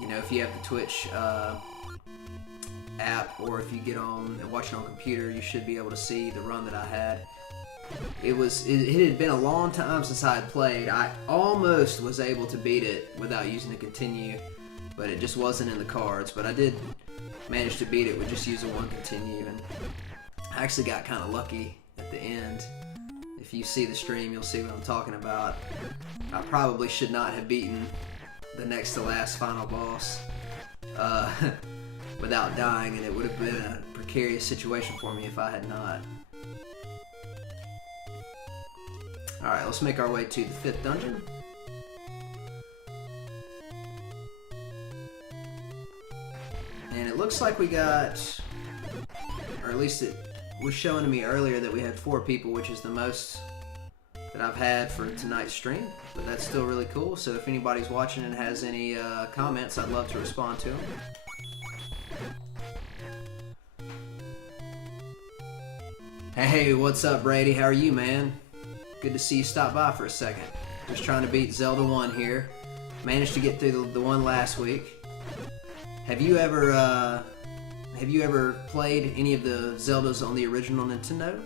you know, if you have the Twitch app, or if you get on and watch it on computer, you should be able to see the run that I had. It had been a long time since I had played. I almost was able to beat it without using the continue, but it just wasn't in the cards. But I did manage to beat it with just using 1 continue, and I actually got kind of lucky at the end. If you see the stream, you'll see what I'm talking about. I probably should not have beaten the next to last final boss without dying, and it would have been a precarious situation for me if I had not. Alright, let's make our way to the 5th dungeon. And it looks like we got, or at least it was showing to me earlier that we had 4 people, which is the most that I've had for tonight's stream, but that's still really cool. So if anybody's watching and has any comments, I'd love to respond to them. Hey, what's up, Brady? How are you, man? Good to see you stop by for a second. Just trying to beat Zelda 1 here. Managed to get through the one last week. Have you ever played any of the Zeldas on the original Nintendo?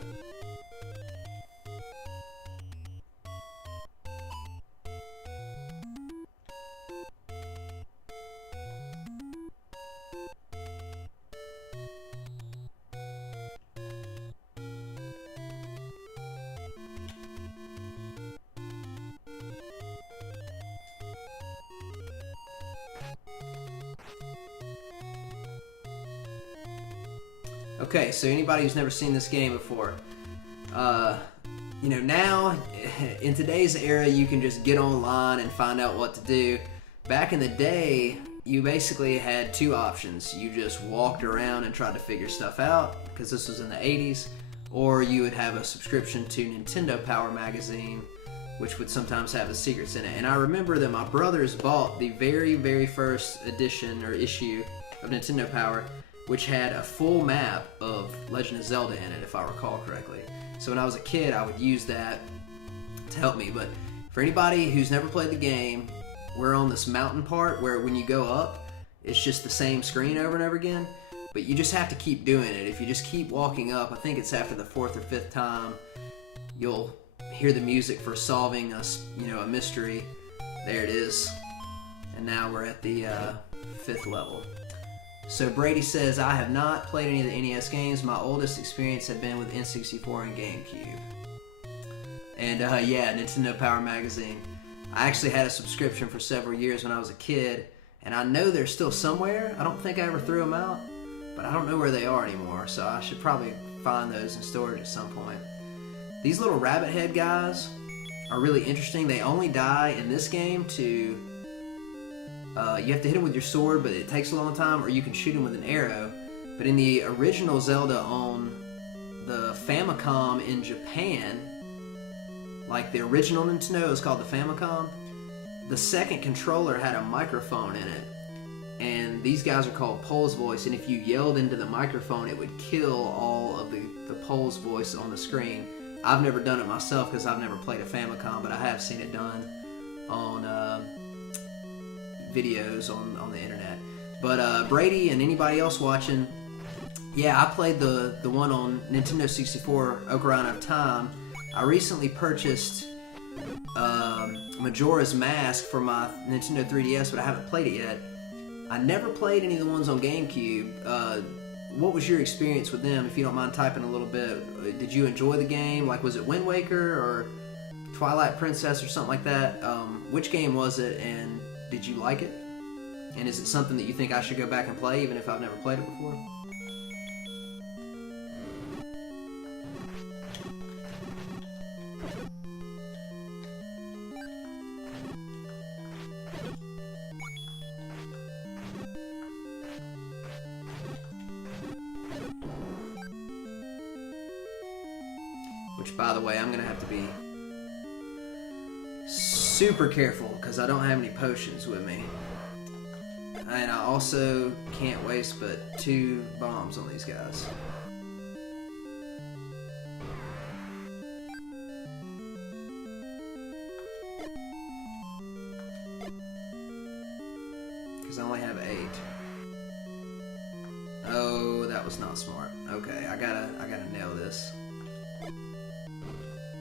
Okay, so anybody who's never seen this game before, you know, now, in today's era, you can just get online and find out what to do. Back in the day, you basically had two options. You just walked around and tried to figure stuff out, because this was in the 80s, or you would have a subscription to Nintendo Power magazine, which would sometimes have the secrets in it. And I remember that my brothers bought the very, very first edition or issue of Nintendo Power, which had a full map of Legend of Zelda in it, if I recall correctly. So when I was a kid, I would use that to help me. But for anybody who's never played the game, we're on this mountain part where when you go up, it's just the same screen over and over again. But you just have to keep doing it. If you just keep walking up, I think it's after the 4th or 5th time, you'll hear the music for solving a mystery. There it is. And now we're at the 5th level. So Brady says, I have not played any of the NES games. My oldest experience had been with N64 and GameCube. And yeah, Nintendo Power magazine. I actually had a subscription for several years when I was a kid, and I know they're still somewhere. I don't think I ever threw them out, but I don't know where they are anymore, so I should probably find those in storage at some point. These little rabbit head guys are really interesting. They only die in this game to... you have to hit them with your sword, but it takes a long time, or you can shoot them with an arrow. But in the original Zelda on the Famicom in Japan, like the original Nintendo is called the Famicom, the second controller had a microphone in it. And these guys are called Pole's Voice, and if you yelled into the microphone, it would kill all of the Pole's Voice on the screen. I've never done it myself because I've never played a Famicom, but I have seen it done on videos on the internet. But Brady and anybody else watching, yeah, I played the one on Nintendo 64, Ocarina of Time. I recently purchased Majora's Mask for my Nintendo 3DS, but I haven't played it yet. I never played any of the ones on GameCube. What was your experience with them, if you don't mind typing a little bit? Did you enjoy the game? Like, was it Wind Waker or Twilight Princess or something like that? Which game was it, and did you like it? And is it something that you think I should go back and play, even if I've never played it before? Which, by the way, I'm going to have to be super careful because I don't have any potions with me. And I also can't waste but 2 bombs on these guys. Because I only have 8. Oh, that was not smart. Okay, I gotta nail this.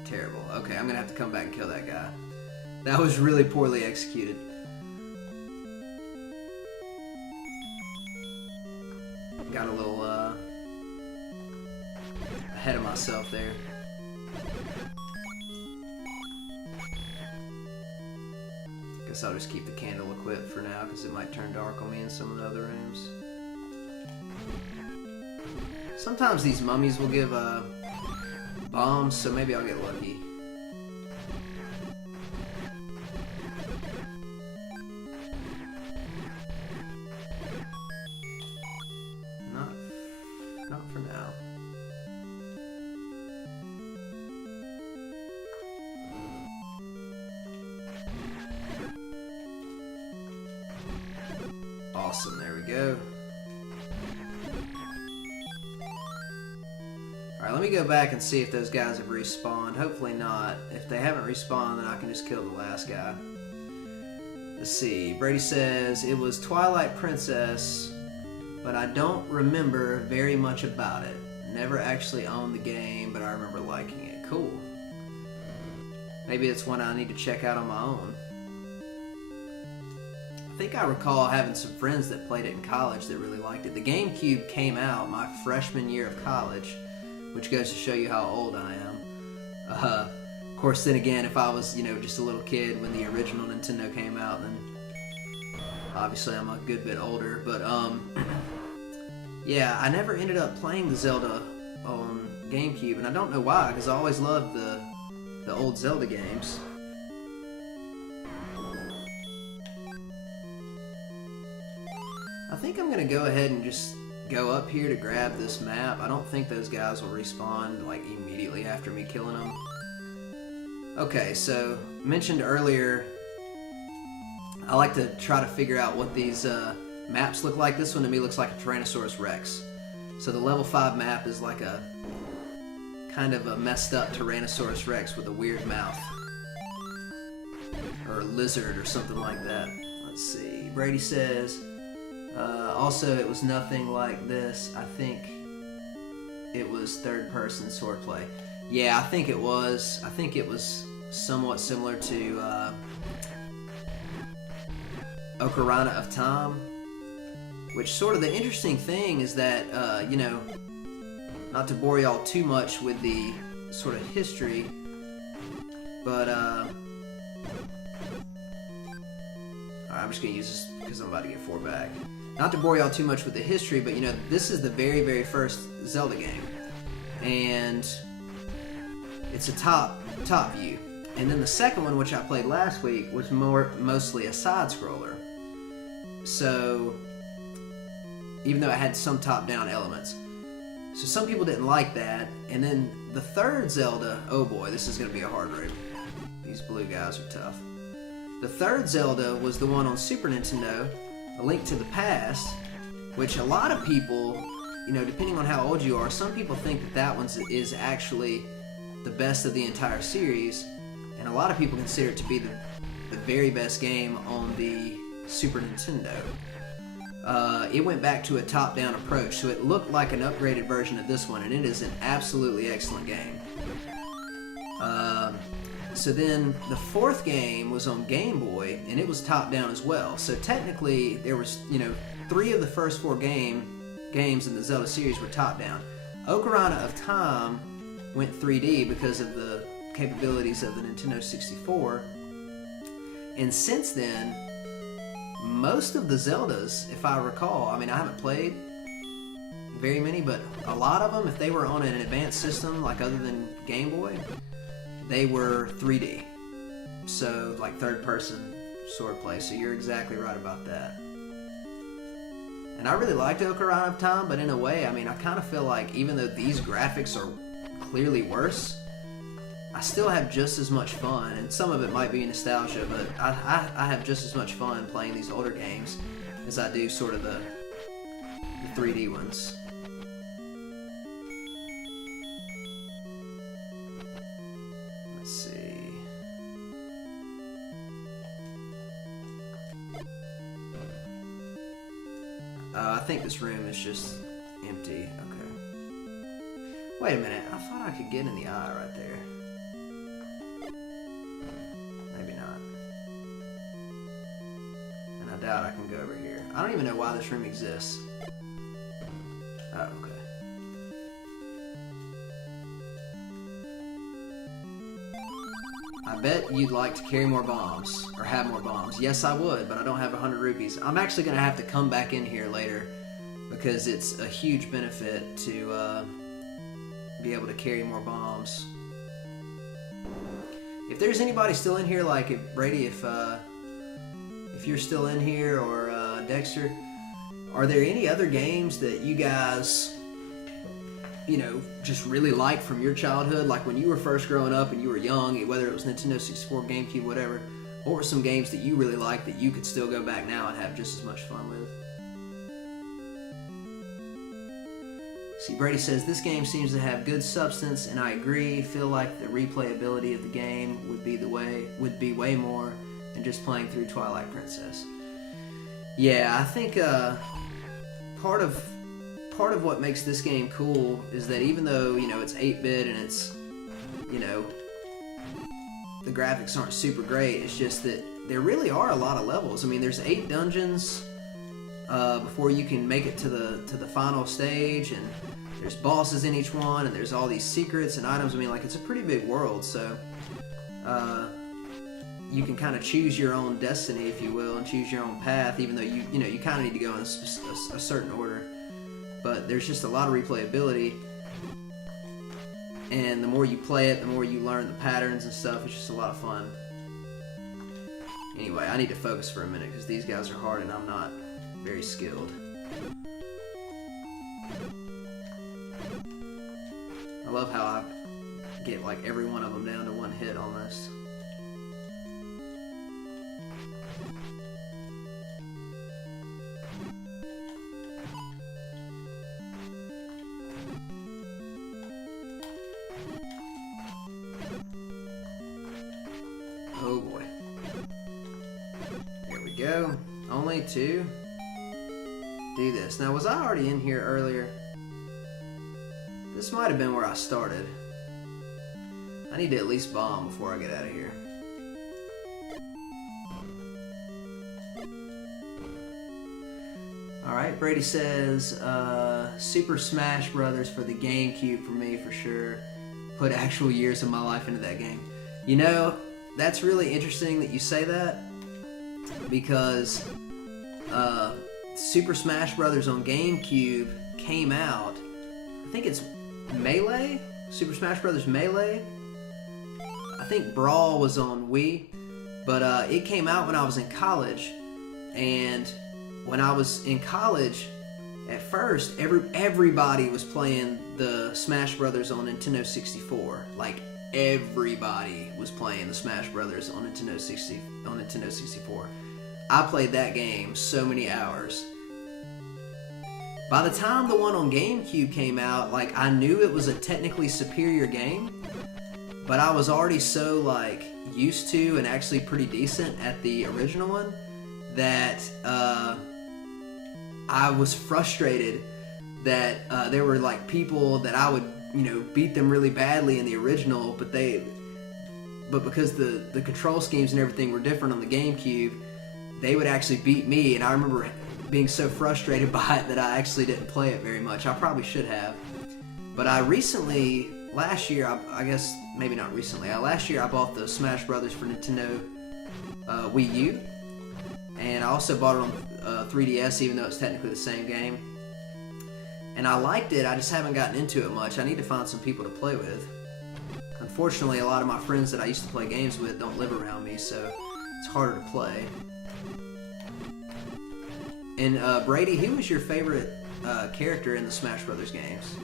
Terrible. Okay, I'm gonna have to come back and kill that guy. That was really poorly executed. Got a little ahead of myself there. Guess I'll just keep the candle equipped for now because it might turn dark on me in some of the other rooms. Sometimes these mummies will give bombs, so maybe I'll get lucky. Not for now. Awesome, there we go. Alright, let me go back and see if those guys have respawned. Hopefully not. If they haven't respawned, then I can just kill the last guy. Let's see. Brady says, it was Twilight Princess, but I don't remember very much about it. Never actually owned the game, but I remember liking it. Cool. Maybe it's one I need to check out on my own. I think I recall having some friends that played it in college that really liked it. The GameCube came out my freshman year of college, which goes to show you how old I am. Of course, then again, if I was, just a little kid when the original Nintendo came out, then obviously I'm a good bit older. But, yeah, I never ended up playing the Zelda on GameCube, and I don't know why, because I always loved the old Zelda games. I think I'm gonna go ahead and just go up here to grab this map. I don't think those guys will respawn like immediately after me killing them. Okay, so mentioned earlier, I like to try to figure out what these maps look like. This one to me looks like a Tyrannosaurus Rex. So the level 5 map is like a kind of a messed up Tyrannosaurus Rex with a weird mouth. Or a lizard or something like that. Let's see. Brady says, also it was nothing like this. I think it was third person swordplay. Yeah, I think it was. I think it was somewhat similar to Ocarina of Time. Which sort of the interesting thing is that, you know, not to bore y'all too much with the sort of history, but, alright, I'm just going to use this because I'm about to get 4 back. Not to bore y'all too much with the history, but, you know, this is the very, very first Zelda game. And it's a top view. And then the second one, which I played last week, was mostly a side-scroller. So even though it had some top-down elements. So some people didn't like that, and then the third Zelda, oh boy, this is going to be a hard route. These blue guys are tough. The third Zelda was the one on Super Nintendo, A Link to the Past, which a lot of people, you know, depending on how old you are, some people think that that one is actually the best of the entire series, and a lot of people consider it to be the very best game on the Super Nintendo. It went back to a top-down approach, so it looked like an upgraded version of this one, and it is an absolutely excellent game. So then the fourth game was on Game Boy, and it was top-down as well. So technically, there was, you know, 3 of the first 4 games in the Zelda series were top-down. Ocarina of Time went 3D because of the capabilities of the Nintendo 64, and since then, most of the Zeldas, if I recall, I mean, I haven't played very many, but a lot of them, if they were on an advanced system, like other than Game Boy, they were 3D. So, like third-person swordplay, so you're exactly right about that. And I really liked Ocarina of Time, but in a way, I mean, I kind of feel like even though these graphics are clearly worse, I still have just as much fun, and some of it might be nostalgia, but I have just as much fun playing these older games as I do sort of the 3D ones. Let's see. I think this room is just empty. Okay. Wait a minute. I thought I could get in the eye right there. Maybe not. And I doubt I can go over here. I don't even know why this room exists. Oh, okay. I bet you'd like to carry more bombs, or have more bombs. Yes, I would, but I don't have 100 rupees. I'm actually going to have to come back in here later, because it's a huge benefit to be able to carry more bombs. If there's anybody still in here, like if Brady, if you're still in here, or Dexter, are there any other games that you guys, you know, just really like from your childhood? Like when you were first growing up and you were young, whether it was Nintendo 64, GameCube, whatever, what were some games that you really liked that you could still go back now and have just as much fun with? See, Brady says, this game seems to have good substance, and I agree. Feel like the replayability of the game would be way more than just playing through Twilight Princess. Yeah, I think part of what makes this game cool is that even though, you know, it's 8-bit and it's, you know, the graphics aren't super great, it's just that there really are a lot of levels. I mean, there's 8 dungeons before you can make it to the final stage, and there's bosses in each one, and there's all these secrets and items. I mean, like, it's a pretty big world, so you can kind of choose your own destiny, if you will, and choose your own path, even though you know, you kind of need to go in a certain order. But there's just a lot of replayability, and the more you play it, the more you learn the patterns and stuff. It's just a lot of fun. Anyway, I need to focus for a minute because these guys are hard and I'm not very skilled. I love how I get like every one of them down to one hit almost. Oh boy. Here we go. Only two. Do this. Now, was I already in here earlier? This might have been where I started. I need to at least bomb before I get out of here. Alright, Brady says, Super Smash Brothers for the GameCube for me, for sure. Put actual years of my life into that game. You know, that's really interesting that you say that, because Super Smash Brothers on GameCube came out, I think it's Melee? Super Smash Brothers Melee? I think Brawl was on Wii, but it came out when I was in college, and when I was in college, at first, everybody was playing the Smash Brothers on Nintendo 64. Like, everybody was playing the Smash Brothers on Nintendo 64. I played that game so many hours. By the time the one on GameCube came out, like, I knew it was a technically superior game, but I was already so, like, used to and actually pretty decent at the original one that I was frustrated that there were, like, people that I would, you know, beat them really badly in the original, but because the control schemes and everything were different on the GameCube, they would actually beat me, and I remember being so frustrated by it that I actually didn't play it very much. I probably should have. But I recently, last year, I guess, maybe not recently, last year I bought the Smash Brothers for Nintendo Wii U, and I also bought it on 3DS, even though it's technically the same game. And I liked it, I just haven't gotten into it much. I need to find some people to play with. Unfortunately, a lot of my friends that I used to play games with don't live around me, so it's harder to play. And Brady, who was your favorite character in the Smash Brothers games?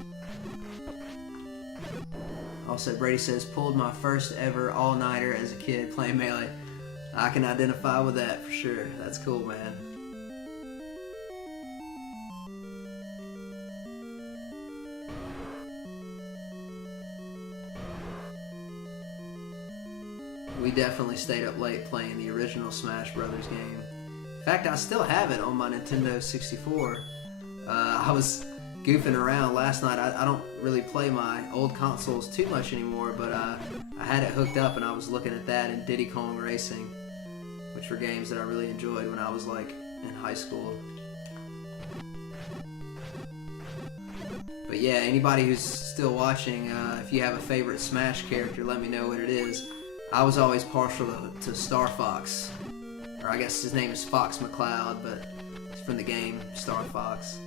Also, Brady says, pulled my first ever all-nighter as a kid playing Melee. I can identify with that for sure. That's cool, man. We definitely stayed up late playing the original Smash Brothers game. In fact, I still have it on my Nintendo 64. I was goofing around last night. I don't really play my old consoles too much anymore, but I had it hooked up and I was looking at that and Diddy Kong Racing, which were games that I really enjoyed when I was like in high school. But yeah, anybody who's still watching, if you have a favorite Smash character, let me know what it is. I was always partial to Star Fox. Or I guess his name is Fox McCloud, but it's from the game Star Fox.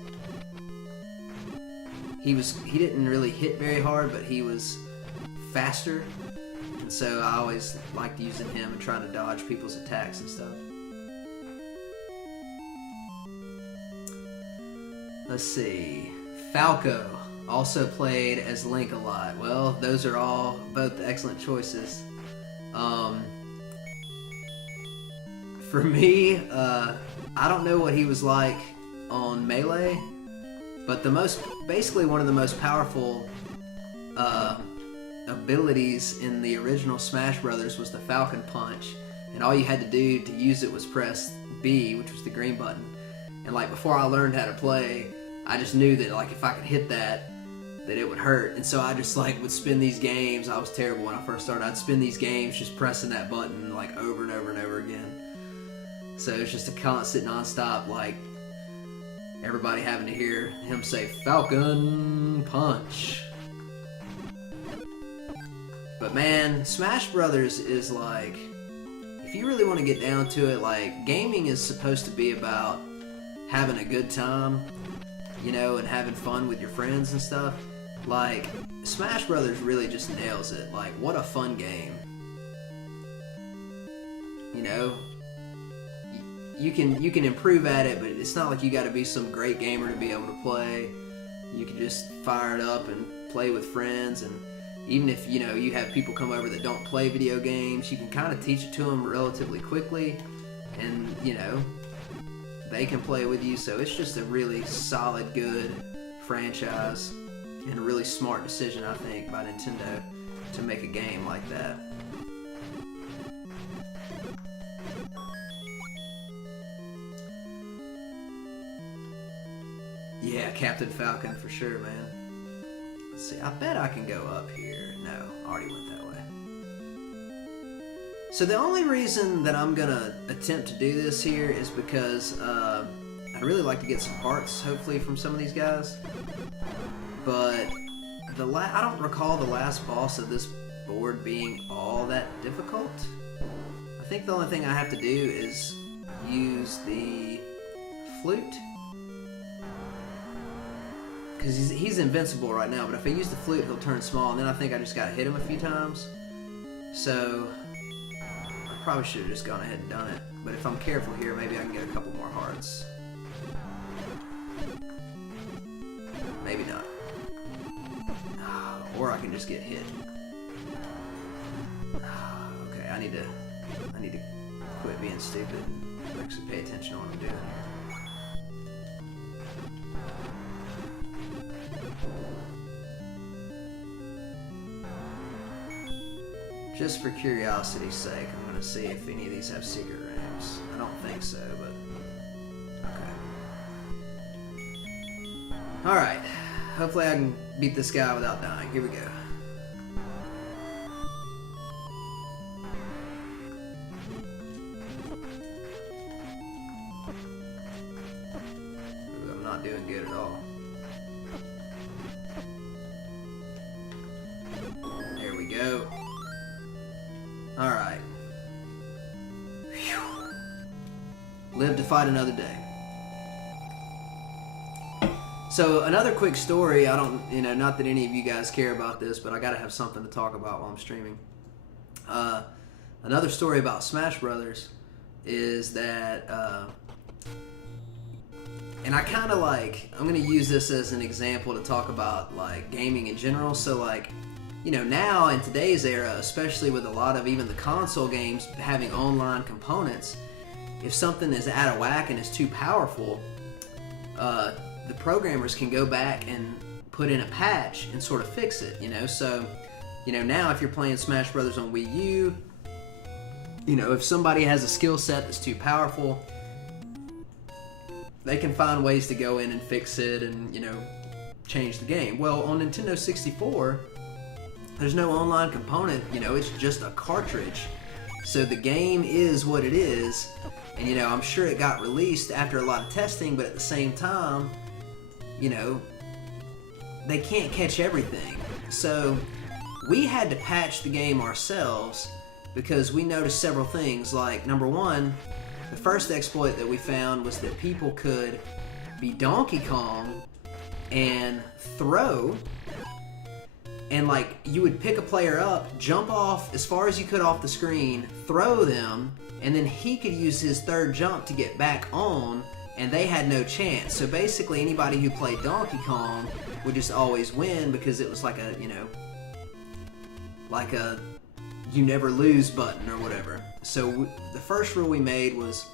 He didn't really hit very hard, but he was faster, and so I always liked using him and trying to dodge people's attacks and stuff. Let's see. Falco also played as Link a lot. Well, those are all both excellent choices. For me, I don't know what he was like on Melee, but basically one of the most powerful abilities in the original Smash Brothers was the Falcon Punch, and all you had to do to use it was press B, which was the green button. And like before I learned how to play, I just knew that like if I could hit that it would hurt, and so I just like would spin these games. I was terrible when I first started. I'd spin these games just pressing that button like over and over and over again. So it's just a constant, non-stop, like, everybody having to hear him say, Falcon Punch. But man, Smash Brothers is like, if you really want to get down to it, like, gaming is supposed to be about having a good time, you know, and having fun with your friends and stuff. Like, Smash Brothers really just nails it. Like, what a fun game. You know? you can improve at it, but it's not like you got to be some great gamer to be able to play. You can just fire it up and play with friends, and even if you have people come over that don't play video games, you can kind of teach it to them relatively quickly, and they can play with you. So it's just a really solid, good franchise, and a really smart decision, I think, by Nintendo to make a game like that. Yeah, Captain Falcon for sure, man. Let's see, I bet I can go up here. No, I already went that way. So the only reason that I'm gonna attempt to do this here is because I'd really like to get some parts, hopefully, from some of these guys. But I don't recall the last boss of this board being all that difficult. I think the only thing I have to do is use the flute. Because he's invincible right now, but if I use the flute, he'll turn small, and then I think I just gotta hit him a few times. So, I probably should have just gone ahead and done it. But if I'm careful here, maybe I can get a couple more hearts. Maybe not. Or I can just get hit. Okay, I need to quit being stupid and actually pay attention to what I'm doing here. Just for curiosity's sake, I'm going to see if any of these have secret rooms. I don't think so, but okay. Alright, hopefully I can beat this guy without dying. Here we go. Ooh, I'm not doing good at all. There we go. Alright. Live to fight another day. So, another quick story, I don't, not that any of you guys care about this, but I gotta have something to talk about while I'm streaming. Another story about Smash Brothers is that, and I kinda I'm gonna use this as an example to talk about, gaming in general. So, now in today's era, especially with a lot of even the console games having online components, if something is out of whack and is too powerful, the programmers can go back and put in a patch and sort of fix it, So, now if you're playing Smash Brothers on Wii U, if somebody has a skill set that's too powerful, they can find ways to go in and fix it and, change the game. Well, on Nintendo 64, there's no online component, it's just a cartridge. So the game is what it is, and I'm sure it got released after a lot of testing, but at the same time, they can't catch everything. So we had to patch the game ourselves because we noticed several things. Like, number one, the first exploit that we found was that people could be Donkey Kong and throw. And you would pick a player up, jump off as far as you could off the screen, throw them, and then he could use his third jump to get back on, and they had no chance. So basically anybody who played Donkey Kong would just always win because it was like a you never lose button or whatever. So the first rule we made was,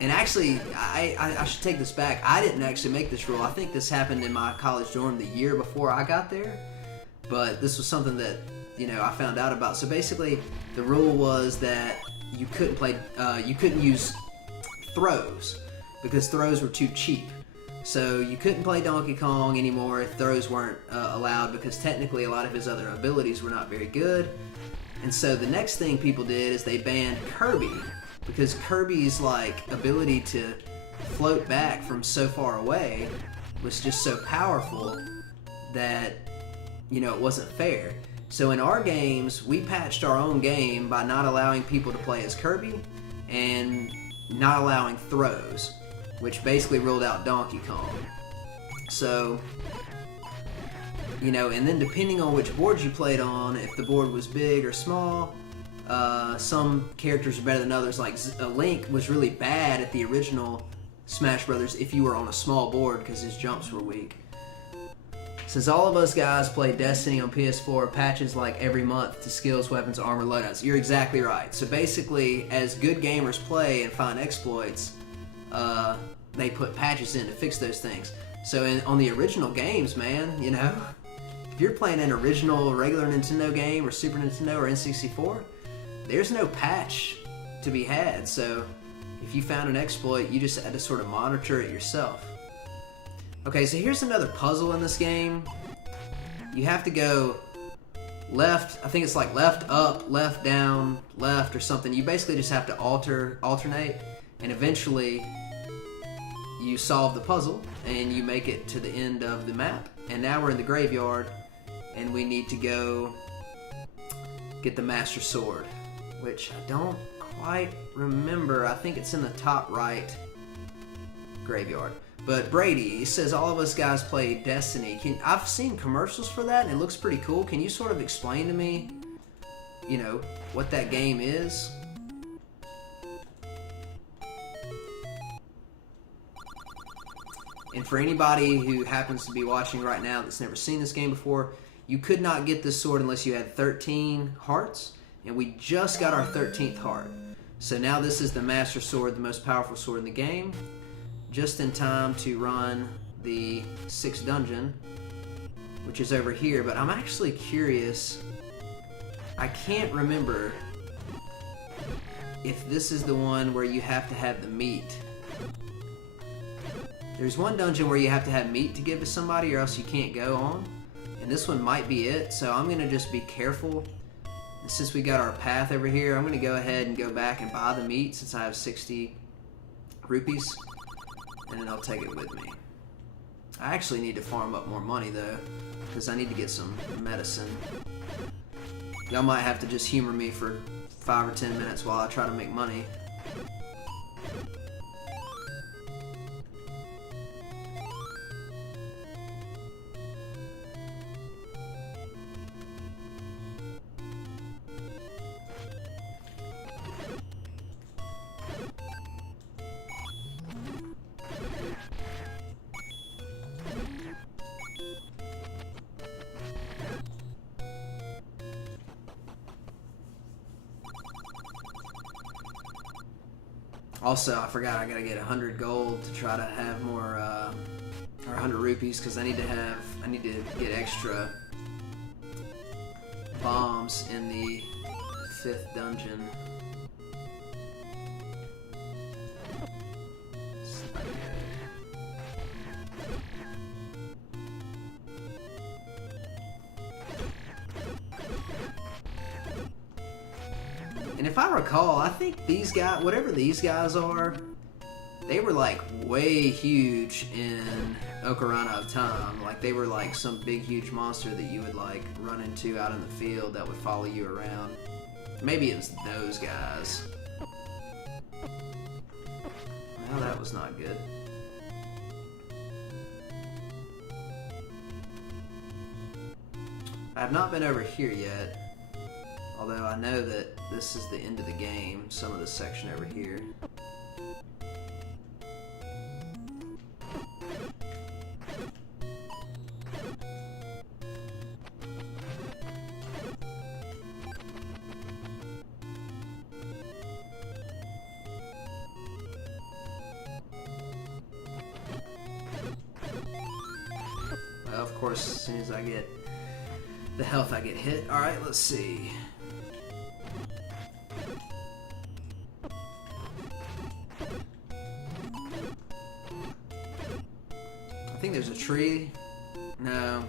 and actually, I should take this back. I didn't actually make this rule. I think this happened in my college dorm the year before I got there. But this was something that, I found out about. So basically, the rule was that you couldn't use throws because throws were too cheap. So you couldn't play Donkey Kong anymore if throws weren't allowed because technically a lot of his other abilities were not very good. And so the next thing people did is they banned Kirby. Because Kirby's ability to float back from so far away was just so powerful that it wasn't fair. So in our games, we patched our own game by not allowing people to play as Kirby and not allowing throws, which basically ruled out Donkey Kong. So, and then depending on which board you played on, if the board was big or small, Some characters are better than others. Like Link was really bad at the original Smash Brothers if you were on a small board because his jumps were weak. Since all of us guys play Destiny on PS4, patches like every month to skills, weapons, armor, loadouts. You're exactly right. So basically, as good gamers play and find exploits, they put patches in to fix those things. So on the original games, man, you know, if you're playing an original regular Nintendo game or Super Nintendo or N64, there's no patch to be had. So if you found an exploit, you just had to sort of monitor it yourself. Okay, so here's another puzzle in this game. You have to go left, I think it's like left up, left down, left or something. You basically just have to alternate, and eventually you solve the puzzle and you make it to the end of the map. And now we're in the graveyard and we need to go get the Master Sword, which I don't quite remember. I think it's in the top right graveyard. But Brady, he says all of us guys play Destiny. I've seen commercials for that and it looks pretty cool. Can you sort of explain to me, you know, what that game is? And for anybody who happens to be watching right now that's never seen this game before, you could not get this sword unless you had 13 hearts, and we just got our 13th heart. So now this is the Master Sword, the most powerful sword in the game, just in time to run the 6th dungeon, which is over here. But I'm actually curious, I can't remember if this is the one where you have to have the meat. There's one dungeon where you have to have meat to give to somebody or else you can't go on. And this one might be it, so I'm going to just be careful. And since we got our path over here, I'm going to go ahead and go back and buy the meat since I have 60 rupees. And then I'll take it with me. I actually need to farm up more money though, because I need to get some medicine. Y'all might have to just humor me for 5 or 10 minutes while I try to make money. Also, I forgot I gotta get 100 gold to try to have more, or 100 rupees, because I need to get extra bombs in the 5th dungeon. And if I recall, I think these guys, whatever these guys are, they were like way huge in Ocarina of Time. Like they were like some big huge monster that you would like run into out in the field that would follow you around. Maybe it was those guys. Well, that was not good. I have not been over here yet. Although I know that this is the end of the game, some of this section over here. Well, of course, as soon as I get the health, I get hit. Alright, let's see. I think there's a tree. No.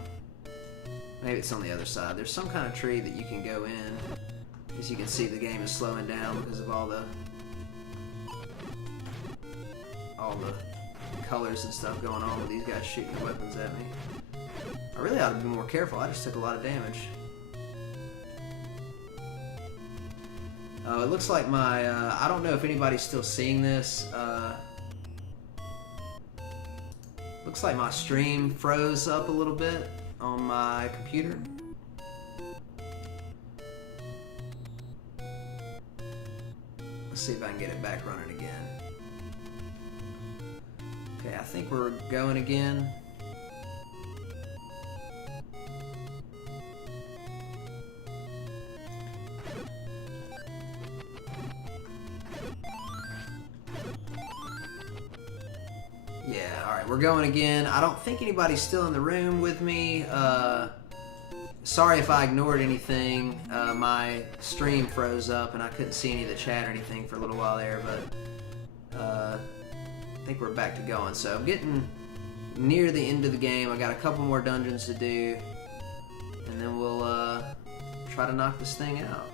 Maybe it's on the other side. There's some kind of tree that you can go in. As you can see, the game is slowing down because of all the colors and stuff going on with these guys shooting weapons at me. I really ought to be more careful. I just took a lot of damage. It looks like my, I don't know if anybody's still seeing this. Looks like my stream froze up a little bit on my computer. see if I can get it back running again. Okay, I think we're going again. Yeah, alright, we're going again. I don't think anybody's still in the room with me. Sorry if I ignored anything. My stream froze up and I couldn't see any of the chat or anything for a little while there, but I think we're back to going. So I'm getting near the end of the game. I got a couple more dungeons to do, and then we'll try to knock this thing out.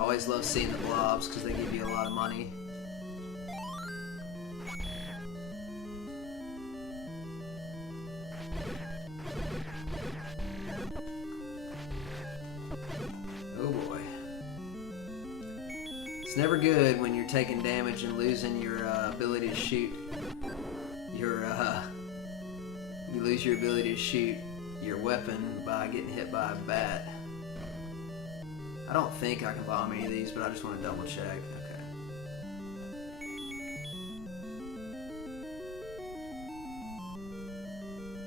Always love seeing the blobs because they give you a lot of money. Oh boy. It's never good when you're taking damage and losing your ability to shoot your you lose your ability to shoot your weapon by getting hit by a bat. I don't think I can bomb any of these, but I just want to double check. Okay.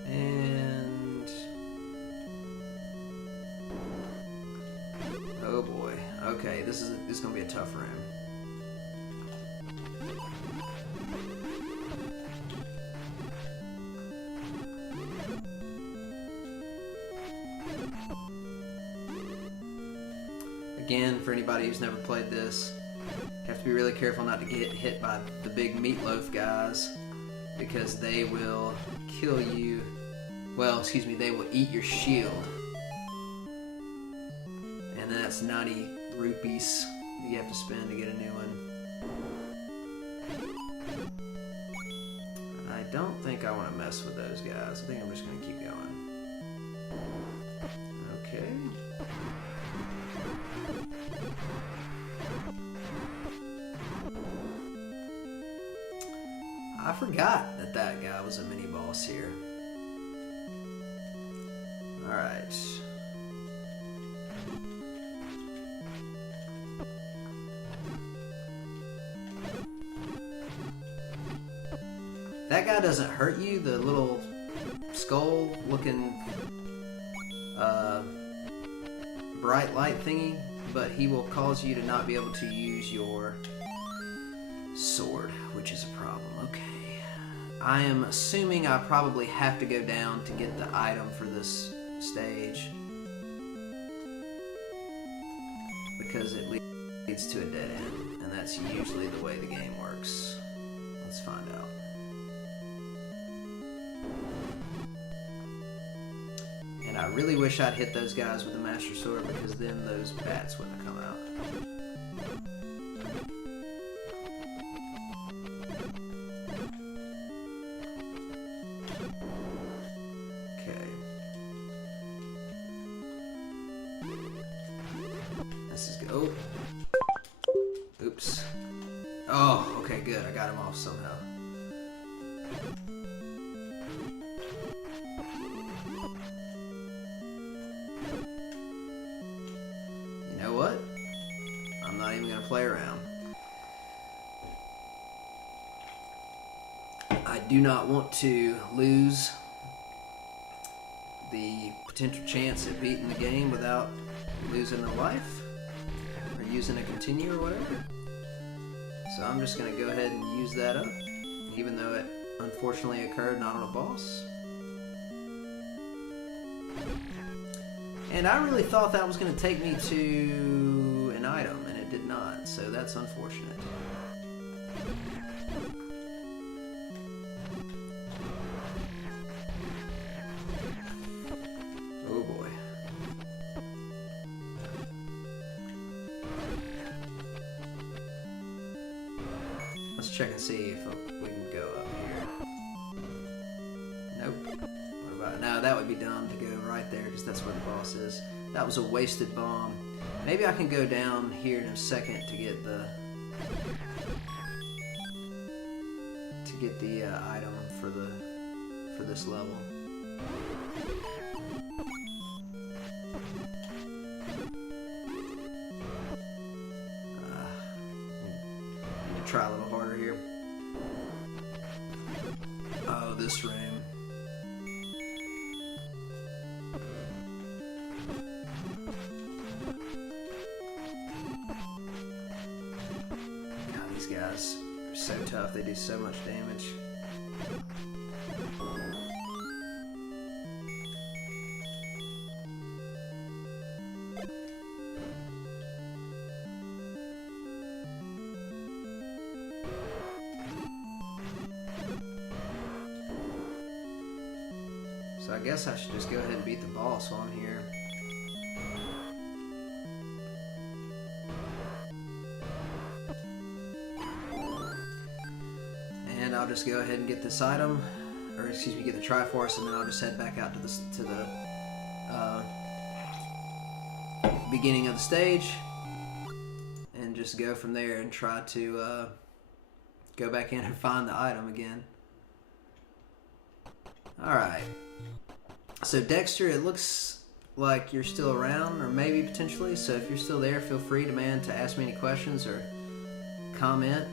And oh boy. Okay, this is gonna be a tough room. Again, for anybody who's never played this, you have to be really careful not to get hit by the big meatloaf guys, because they will kill you. Well, excuse me, they will eat your shield. And that's 90 rupees that you have to spend to get a new one. I don't think I want to mess with those guys. I think I'm just going to keep going. Okay. I forgot that that guy was a mini boss here. Alright. That guy doesn't hurt you, the little skull looking bright light thingy, but he will cause you to not be able to use your sword, which is a problem. Okay. I am assuming I probably have to go down to get the item for this stage, because it leads to a dead end, and that's usually the way the game works. Let's find out. And I really wish I'd hit those guys with the Master Sword, because then those bats wouldn't have come out. Okay. This is good. Oh. Oops. Oh, okay, good. I got him off somehow. You know what? I'm not even going to play around. I do not want to lose the potential chance at beating the game without losing a life or using a continue or whatever. So I'm just going to go ahead and use that up, even though it unfortunately occurred not on a boss. And I really thought that was going to take me to an item, and it did not, so that's unfortunate. Oh boy. Let's check and see if we can go up here. Nope. What about it? No, that would be dumb to go right there, because that's where the boss is. That was a wasted bomb. Maybe I can go down here in a second to get the item for this level. Need to try a little harder here. Oh, this room. God, these guys are so tough. They do so much damage. So I guess I should just go ahead and beat the boss while I'm here. I'll just go ahead and get this item, or excuse me, get the Triforce, and then I'll just head back out to the beginning of the stage, and just go from there and try to go back in and find the item again. Alright. So Dexter, it looks like you're still around, or maybe potentially, so if you're still there, feel free to ask me any questions or comment.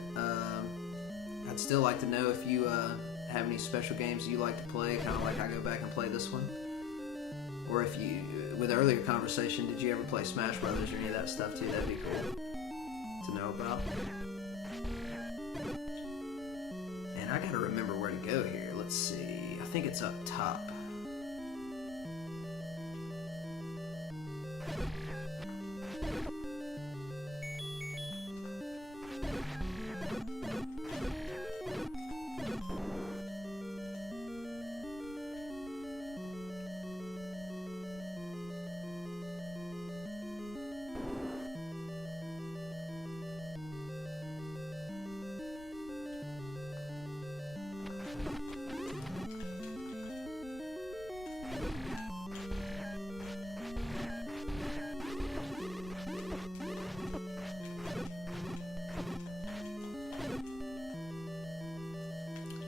I'd still like to know if you have any special games you like to play, kind of like I go back and play this one. Or if you, with the earlier conversation, did you ever play Smash Brothers or any of that stuff too? That'd be cool to know about. And I gotta remember where to go here. Let's see. I think it's up top.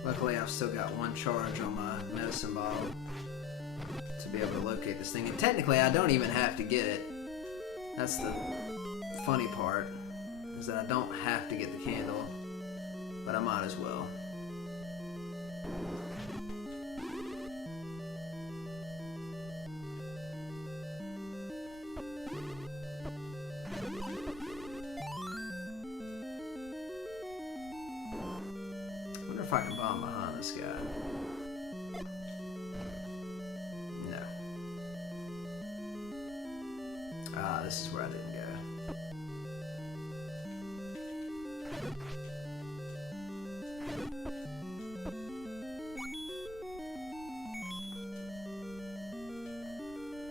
Luckily, I've still got one charge on my medicine bottle to be able to locate this thing. And technically, I don't even have to get it. That's the funny part, is that I don't have to get the candle, but I might as well. If I can bomb behind this guy. No. Ah, this is where I didn't go.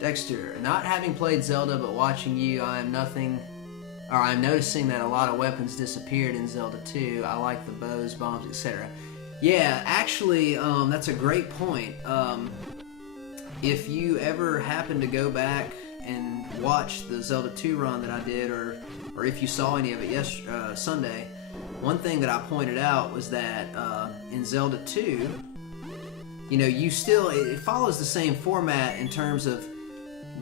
Dexter, not having played Zelda but watching you, I'm noticing that a lot of weapons disappeared in Zelda 2. I like the bows, bombs, etc. Yeah, actually, that's a great point. If you ever happen to go back and watch the Zelda 2 run that I did, or if you saw any of it Sunday, one thing that I pointed out was that in Zelda 2, you know, it follows the same format in terms of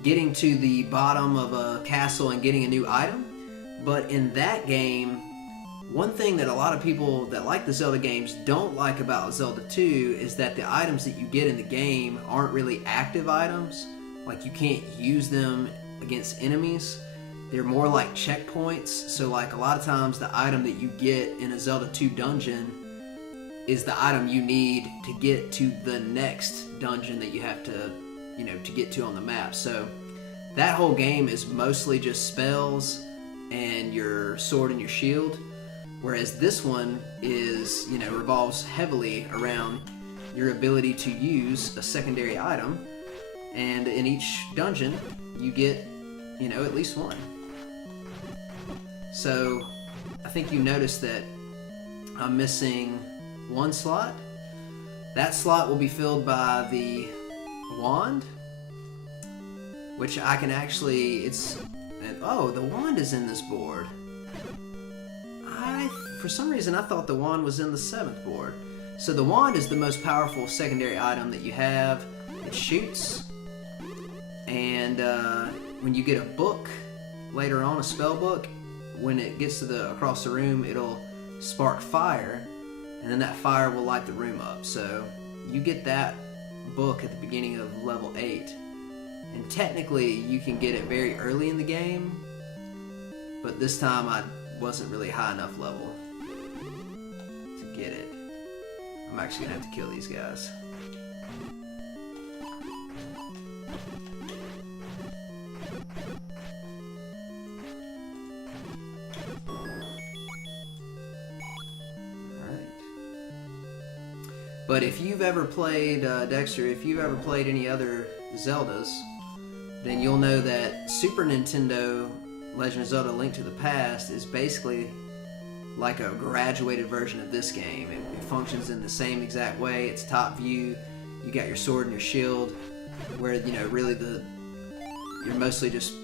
getting to the bottom of a castle and getting a new item. But in that game, one thing that a lot of people that like the Zelda games don't like about Zelda 2 is that the items that you get in the game aren't really active items. Like, you can't use them against enemies. They're more like checkpoints. So like a lot of times the item that you get in a Zelda 2 dungeon is the item you need to get to the next dungeon that you have to, you know, to get to on the map. So that whole game is mostly just spells and your sword and your shield, whereas this one is, you know, revolves heavily around your ability to use a secondary item, and in each dungeon you get, you know, at least one. So I think you noticed that I'm missing one slot. That slot will be filled by the wand, which I can actually, oh, the wand is in this board. For some reason, I thought the wand was in the 7th board. So the wand is the most powerful secondary item that you have. It shoots, and when you get a book later on, a spell book, when it gets to across the room, it'll spark fire, and then that fire will light the room up. So you get that book at the beginning of level 8. And technically, you can get it very early in the game, but this time I wasn't really high enough level to get it. I'm actually gonna have to kill these guys. Alright. But if you've ever played, Dexter, if you've ever played any other Zeldas, then you'll know that Super Nintendo Legend of Zelda: Link to the Past is basically like a graduated version of this game. It functions in the same exact way. It's top view. You got your sword and your shield, where really you're mostly just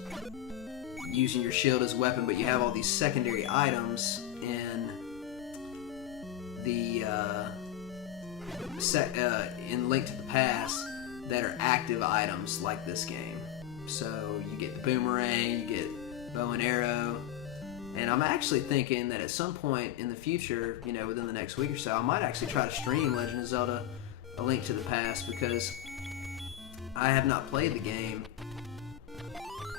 using your shield as a weapon, but you have all these secondary items in the in Link to the Past that are active items like this game. So you get the boomerang, you get bow and arrow, and I'm actually thinking that at some point in the future, within the next week or so, I might actually try to stream Legend of Zelda: A Link to the Past, because I have not played the game.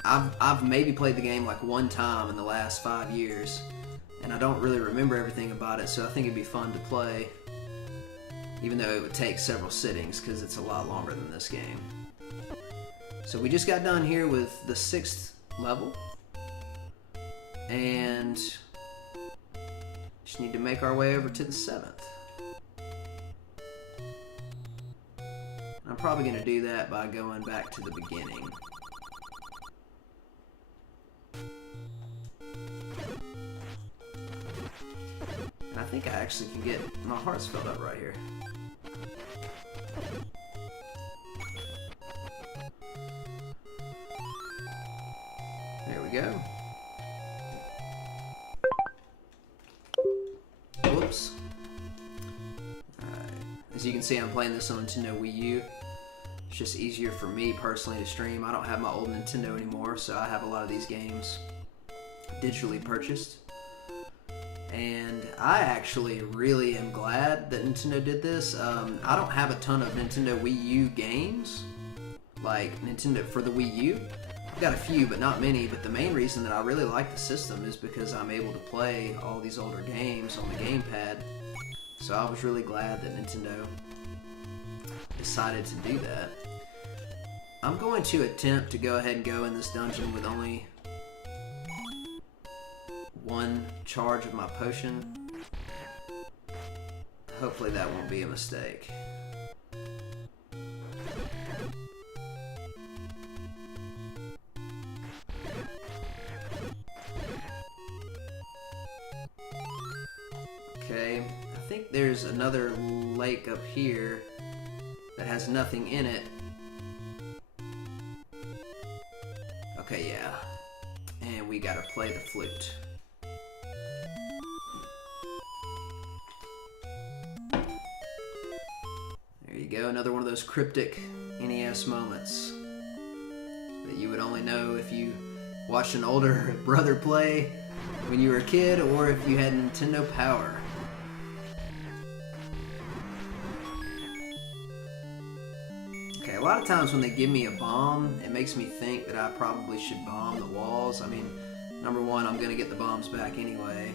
I've maybe played the game like one time in the last 5 years, and I don't really remember everything about it, so I think it'd be fun to play, even though it would take several sittings because it's a lot longer than this game. So we just got done here with the 6th level, and just need to make our way over to the 7th. I'm probably going to do that by going back to the beginning. And I think I actually can get my hearts filled up right here. There we go. Whoops. Alright. As you can see, I'm playing this on Nintendo Wii U. It's just easier for me personally to stream. I don't have my old Nintendo anymore, so I have a lot of these games digitally purchased. And I actually really am glad that Nintendo did this. I don't have a ton of Nintendo Wii U games, like Nintendo for the Wii U. I've got a few, but not many. But the main reason that I really like the system is because I'm able to play all these older games on the gamepad. So I was really glad that Nintendo decided to do that. I'm going to attempt to go ahead and go in this dungeon with only one charge of my potion. Hopefully that won't be a mistake. Okay, I think there's another lake up here that has nothing in it. Okay, yeah. And we gotta play the flute. There you go, another one of those cryptic NES moments that you would only know if you watched an older brother play when you were a kid, or if you had Nintendo Power. Okay, a lot of times when they give me a bomb, it makes me think that I probably should bomb the walls. I mean, number one, I'm gonna get the bombs back anyway,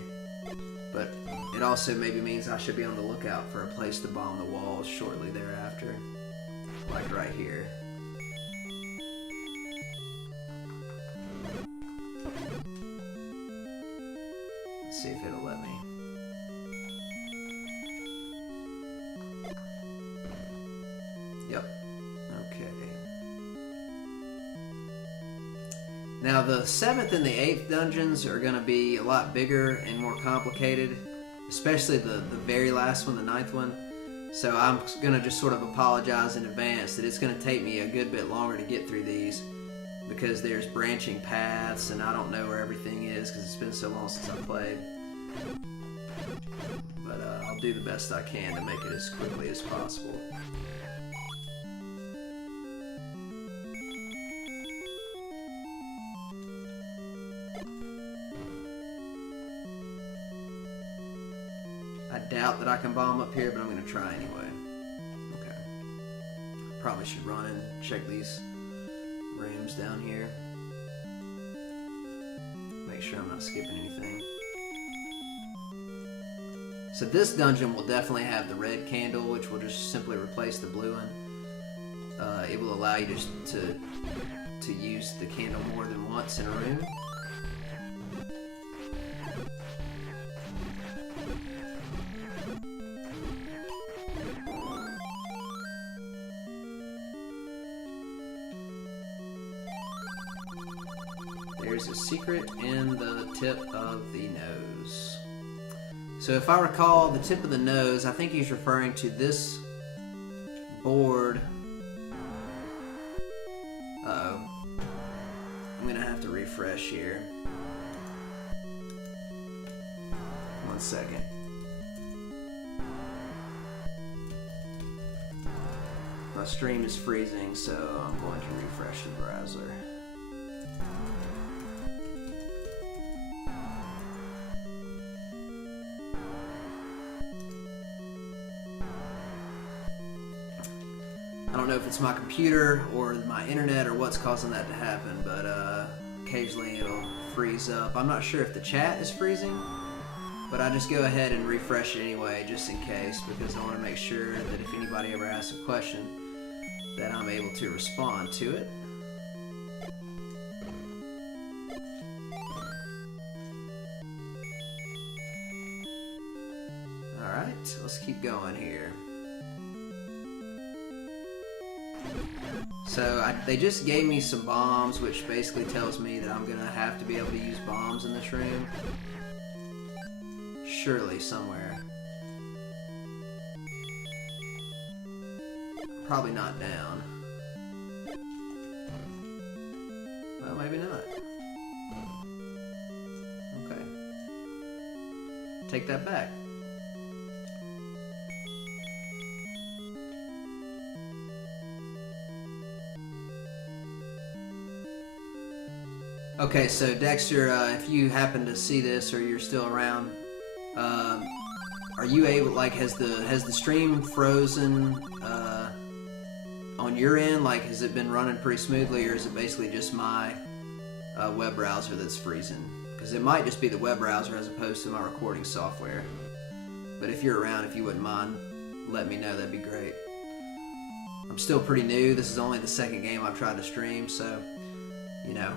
but it also maybe means I should be on the lookout for a place to bomb the walls shortly thereafter, like right here. Let's see if it'll let me. Yep. Okay. Now the 7th and the 8th dungeons are going to be a lot bigger and more complicated, especially the very last one, the 9th one. So I'm going to just sort of apologize in advance that it's going to take me a good bit longer to get through these, because there's branching paths and I don't know where everything is because it's been so long since I played. But I'll do the best I can to make it as quickly as possible. I doubt that I can bomb up here, but I'm going to try anyway. Okay. Probably should run and check these rooms down here. Make sure I'm not skipping anything. So this dungeon will definitely have the red candle, which will just simply replace the blue one. It will allow you to use the candle more than once in a room. There's a secret in the tip of the nose. So if I recall, the tip of the nose, I think he's referring to this board. Uh-oh. I'm gonna have to refresh here. One second. My stream is freezing, so I'm going to refresh the browser. I don't know if it's my computer or my internet or what's causing that to happen, but occasionally it'll freeze up. I'm not sure if the chat is freezing, but I just go ahead and refresh it anyway, just in case, because I want to make sure that if anybody ever asks a question, that I'm able to respond to it. Alright, let's keep going here. So they just gave me some bombs, which basically tells me that I'm gonna have to be able to use bombs in this room. Surely, somewhere. Probably not down. Well, maybe not. Okay. Take that back. Okay, so Dexter, if you happen to see this or you're still around, are you able, like, has the stream frozen on your end? Like, has it been running pretty smoothly, or is it basically just my web browser that's freezing? Because it might just be the web browser as opposed to my recording software. But if you're around, if you wouldn't mind, let me know, that'd be great. I'm still pretty new. This is only the second game I've tried to stream, so, you know,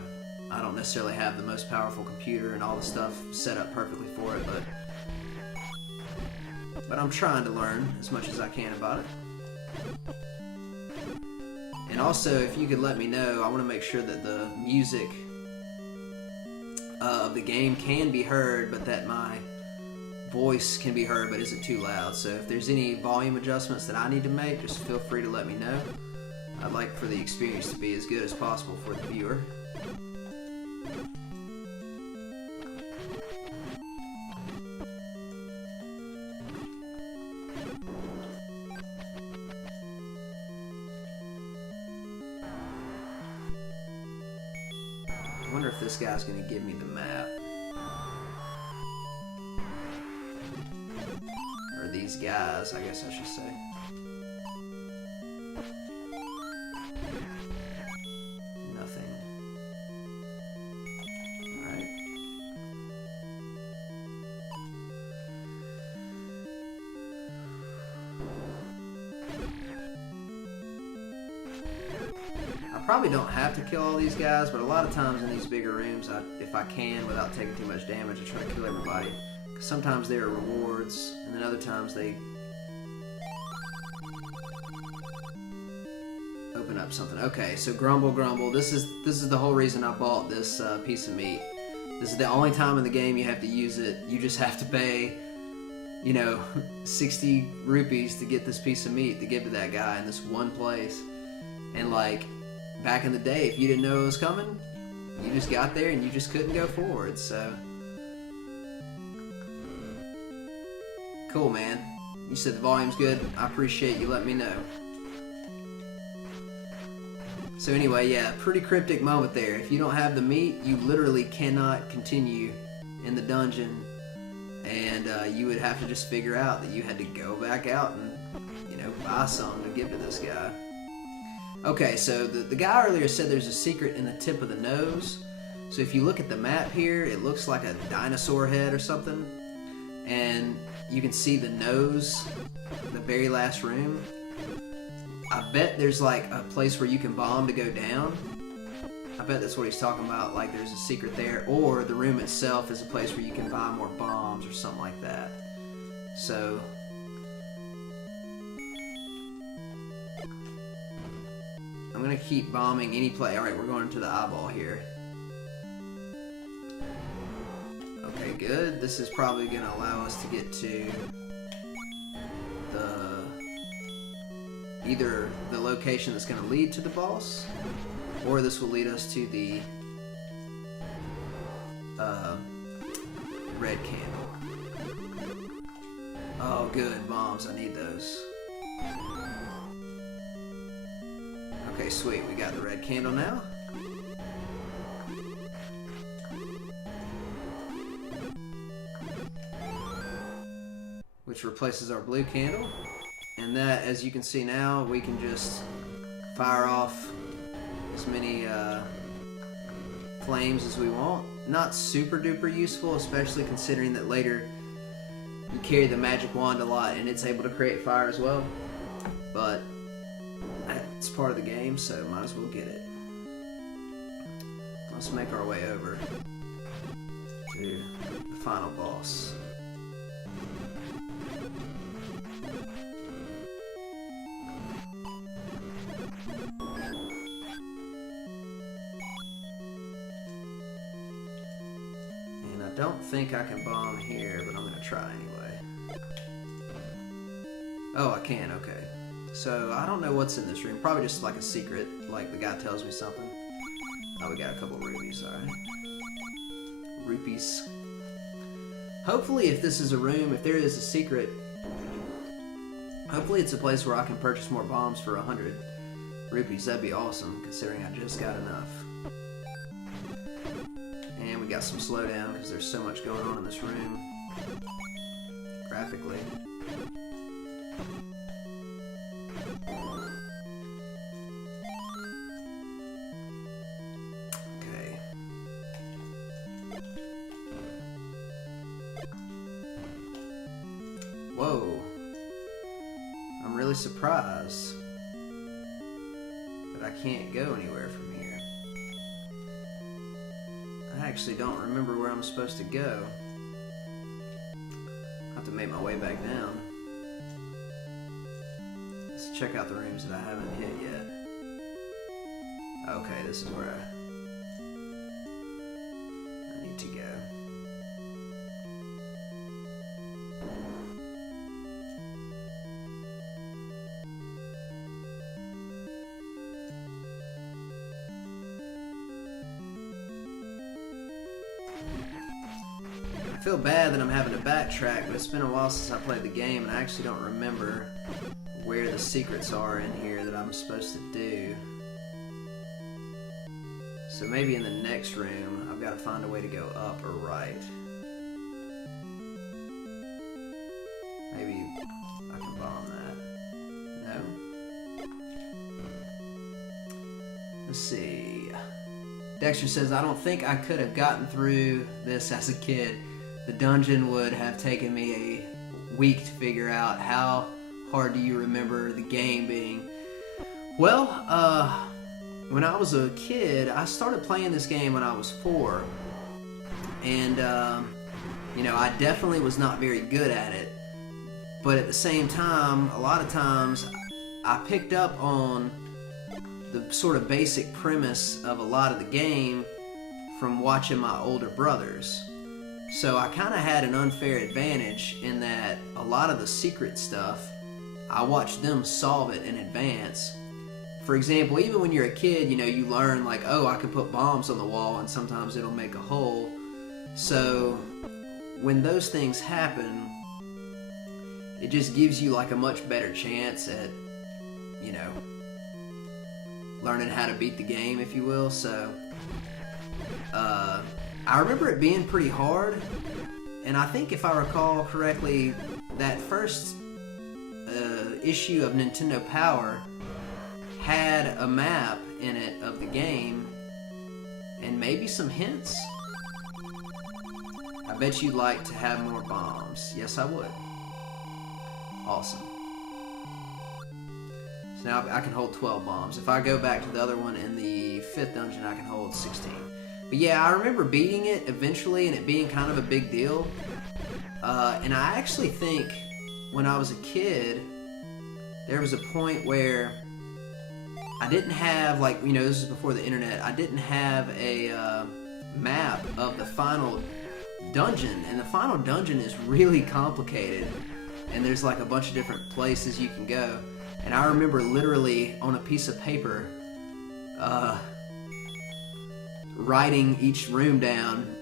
I don't necessarily have the most powerful computer and all the stuff set up perfectly for it, but I'm trying to learn as much as I can about it. And also, if you could let me know, I want to make sure that the music of the game can be heard, but that my voice can be heard but isn't too loud. So if there's any volume adjustments that I need to make, just feel free to let me know. I'd like for the experience to be as good as possible for the viewer. I wonder if this guy's going to give me the map. Or these guys, I guess I should say. Nothing. Alright. I probably don't have to kill all these guys, but a lot of times in these bigger rooms, if I can, without taking too much damage, I try to kill everybody. Because sometimes there are rewards, and then other times they open up something. Okay, so Grumble Grumble, this is the whole reason I bought this piece of meat. This is the only time in the game you have to use it. You just have to pay, you know, 60 rupees to get this piece of meat to give to that guy in this one place. And like, back in the day, if you didn't know it was coming, you just got there and you just couldn't go forward, so. Cool, man. You said the volume's good. I appreciate you letting me know. So anyway, yeah, pretty cryptic moment there. If you don't have the meat, you literally cannot continue in the dungeon, and you would have to just figure out that you had to go back out and, you know, buy some to give to this guy. Okay, so the guy earlier said there's a secret in the tip of the nose. So if you look at the map here, it looks like a dinosaur head or something. And you can see the nose, the very last room. I bet there's like a place where you can bomb to go down. I bet that's what he's talking about, like there's a secret there. Or the room itself is a place where you can buy more bombs or something like that. So I'm gonna keep bombing any place. Alright, we're going to the eyeball here. Okay, good. This is probably going to allow us to get to either the location that's going to lead to the boss, or this will lead us to the red candle. Oh, good. Bombs. I need those. Okay, sweet. We got the red candle now. Which replaces our blue candle. And that, as you can see now, we can just fire off as many flames as we want. Not super duper useful, especially considering that later you carry the magic wand a lot and it's able to create fire as well. But it's part of the game, so might as well get it. Let's make our way over to the final boss. I don't think I can bomb here, but I'm going to try anyway. Oh, I can, okay. So, I don't know what's in this room. Probably just like a secret, like the guy tells me something. Oh, we got a couple rupees, alright. Rupees. Hopefully, if this is a room, if there is a secret, hopefully it's a place where I can purchase more bombs for 100 rupees. That'd be awesome, considering I just got enough. And we got some slowdown because there's so much going on in this room graphically. Okay. Whoa. I'm really surprised that I can't go anywhere from here. I actually don't remember where I'm supposed to go. I'll have to make my way back down. Let's check out the rooms that I haven't hit yet. Okay, this is where I need to go. I feel bad that I'm having to backtrack, but it's been a while since I played the game, and I actually don't remember where the secrets are in here that I'm supposed to do. So maybe in the next room, I've got to find a way to go up or right. Maybe I can bomb that. No? Let's see. Dexter says, I don't think I could have gotten through this as a kid. The dungeon would have taken me a week to figure out. How hard do you remember the game being? Well, when I was a kid, I started playing this game when I was 4. And, you know, I definitely was not very good at it. But at the same time, a lot of times, I picked up on the sort of basic premise of a lot of the game from watching my older brothers. So I kind of had an unfair advantage in that a lot of the secret stuff, I watched them solve it in advance. For example, even when you're a kid, you know, you learn like, oh, I can put bombs on the wall and sometimes it'll make a hole. So when those things happen, it just gives you like a much better chance at, you know, learning how to beat the game, if you will. So I remember it being pretty hard, and I think if I recall correctly, that first issue of Nintendo Power had a map in it of the game and maybe some hints. I bet you'd like to have more bombs. Yes, I would. Awesome. So now I can hold 12 bombs. If I go back to the other one in the 5th dungeon, I can hold 16. But yeah, I remember beating it eventually and it being kind of a big deal. And I actually think when I was a kid, there was a point where I didn't have, like, you know, this is before the internet, I didn't have a map of the final dungeon, and the final dungeon is really complicated, and there's like a bunch of different places you can go. And I remember literally on a piece of paper writing each room down,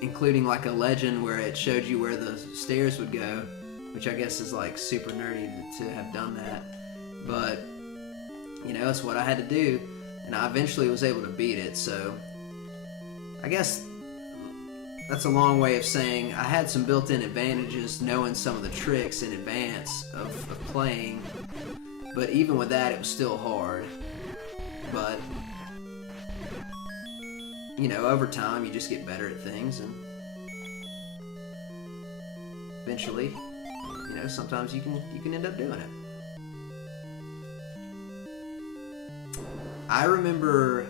including like a legend where it showed you where the stairs would go, which I guess is like super nerdy to have done that. But you know, it's what I had to do, and I eventually was able to beat it. So I guess that's a long way of saying I had some built-in advantages knowing some of the tricks in advance of playing, but even with that it was still hard. But you know, over time you just get better at things, and eventually, you know, sometimes you can end up doing it. I remember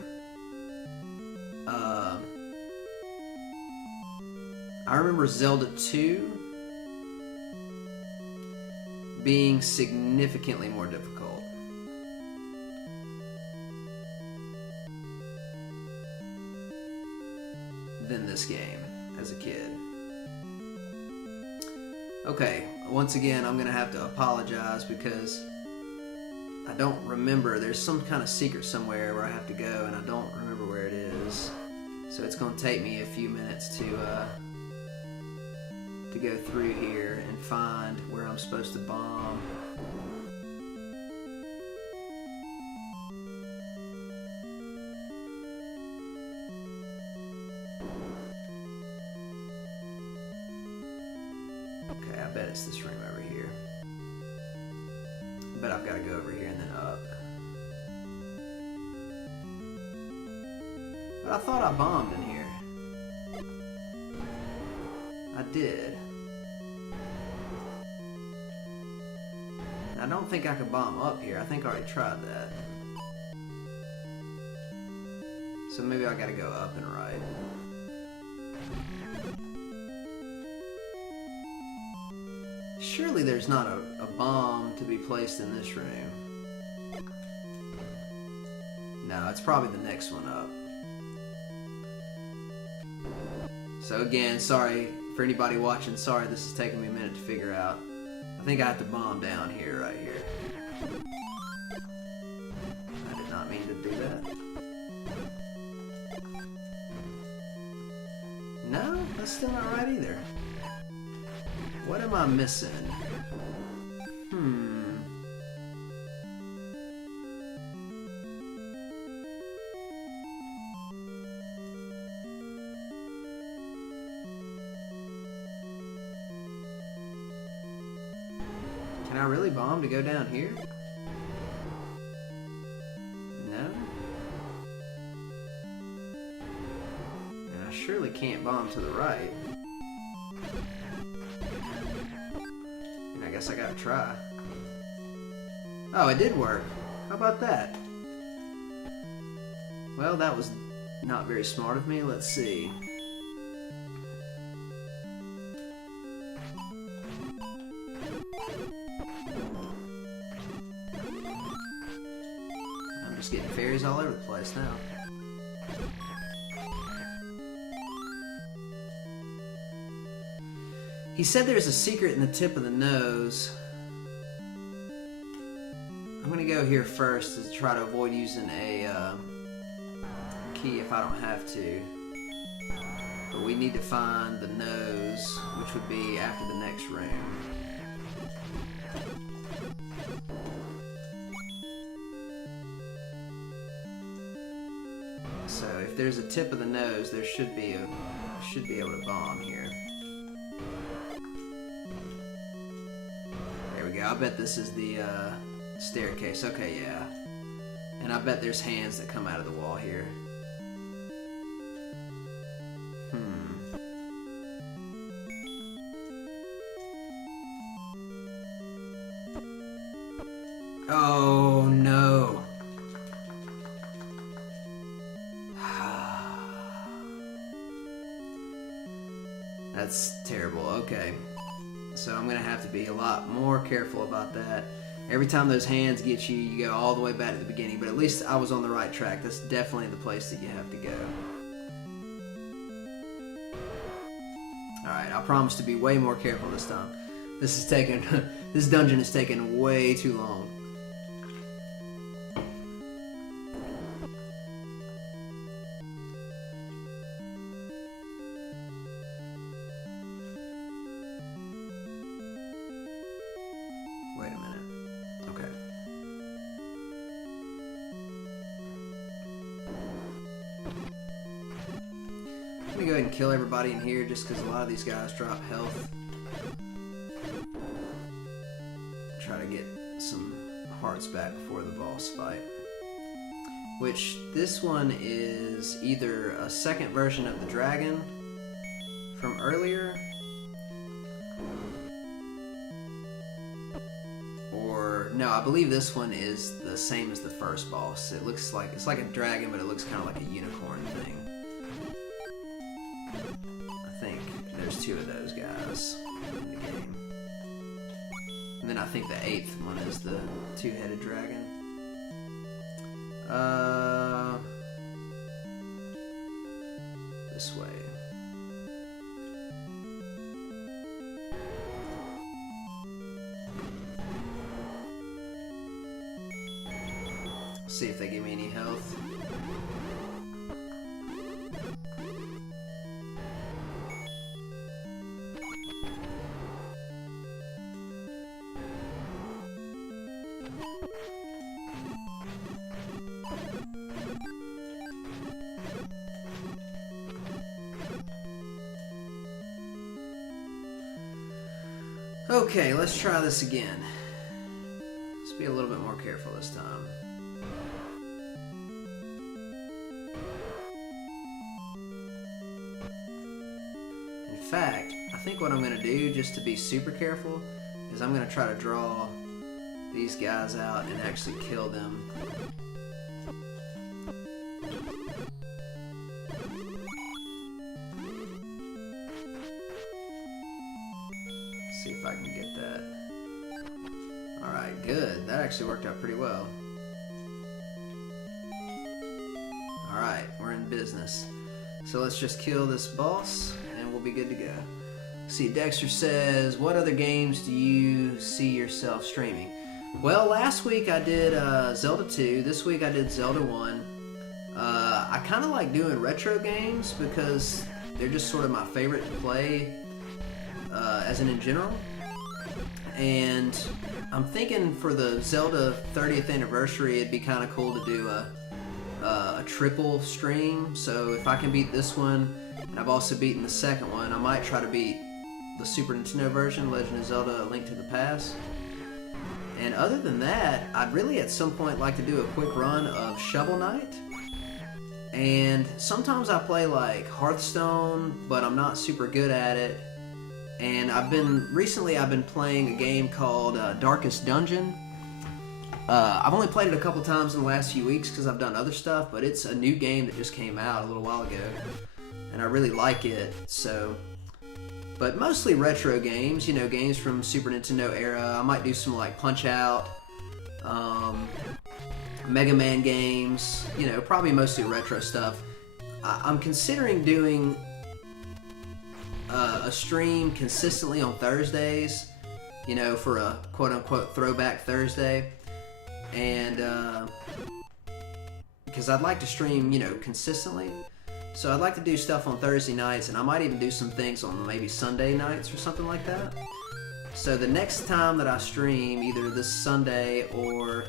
Zelda 2 being significantly more difficult. Than this game as a kid. Okay, once again I'm gonna have to apologize because I don't remember. There's some kind of secret somewhere where I have to go, and I don't remember where it is. So it's gonna take me a few minutes to go through here and find where I'm supposed to bomb. Okay, I bet it's this room over here. But I've got to go over here and then up. But I thought I bombed in here. I did. And I don't think I could bomb up here. I think I already tried that. So maybe I gotta go up and right. Surely there's not a bomb to be placed in this room. No, it's probably the next one up. So again, sorry for anybody watching. Sorry this is taking me a minute to figure out. I think I have to bomb down here, right here. I did not mean to do that. No, that's still not right either. What am I missing? Can I really bomb to go down here? No? And I surely can't bomb to the right. And I guess I gotta try. Oh, it did work. How about that? Well, that was not very smart of me. Let's see. I'm just getting fairies all over the place now. He said there's a secret in the tip of the nose. I'm gonna go here first to try to avoid using a key if I don't have to. But we need to find the nose, which would be after the next room. So if there's a tip of the nose, there should be able to bomb here. There we go. I bet this is the staircase. Okay, yeah. And I bet there's hands that come out of the wall here. Oh no. That's terrible. Okay. So I'm gonna have to be a lot more careful about that. Every time those hands get you, you go all the way back to the beginning, but at least I was on the right track. That's definitely the place that you have to go. Alright, I promise to be way more careful this time. This is taking... this dungeon is taking way too long. Wait a minute. Okay. Let me go ahead and kill everybody in here just because a lot of these guys drop health. Try to get some hearts back before the boss fight. Which, this one is either a second version of the dragon from earlier, or no, I believe this one is the same as the first boss. It looks like, it's like a dragon, but it looks kind of like a unicorn thing. I think there's two of those guys in the game. And then I think the 8th one is the two-headed dragon. This way. See if they give me any health. Okay, let's try this again. Let's be a little bit more careful this time. In fact, I think what I'm going to do, just to be super careful, is I'm going to try to draw these guys out and actually kill them. See if I can get that. Alright, good. That actually worked out pretty well. Alright, we're in business. So let's just kill this boss and we'll be good to go. See, Dexter says, what other games do you see yourself streaming? Well, last week I did Zelda 2. This week I did Zelda 1. I kind of like doing retro games because they're just sort of my favorite to play as in general. And I'm thinking for the Zelda 30th anniversary, it'd be kind of cool to do a triple stream. So if I can beat this one, and I've also beaten the second one, I might try to beat the Super Nintendo version, Legend of Zelda: A Link to the Past. And other than that, I'd really at some point like to do a quick run of Shovel Knight. And sometimes I play like Hearthstone, but I'm not super good at it. And recently I've been playing a game called Darkest Dungeon. I've only played it a couple times in the last few weeks because I've done other stuff, but it's a new game that just came out a little while ago, and I really like it. So, but mostly retro games, you know, games from Super Nintendo era. I might do some like Punch-Out, Mega Man games, you know, probably mostly retro stuff. I'm considering doing a stream consistently on Thursdays, you know, for a quote-unquote throwback Thursday, and because I'd like to stream, you know, consistently. So I'd like to do stuff on Thursday nights, and I might even do some things on maybe Sunday nights or something like that. So the next time that I stream, either this Sunday or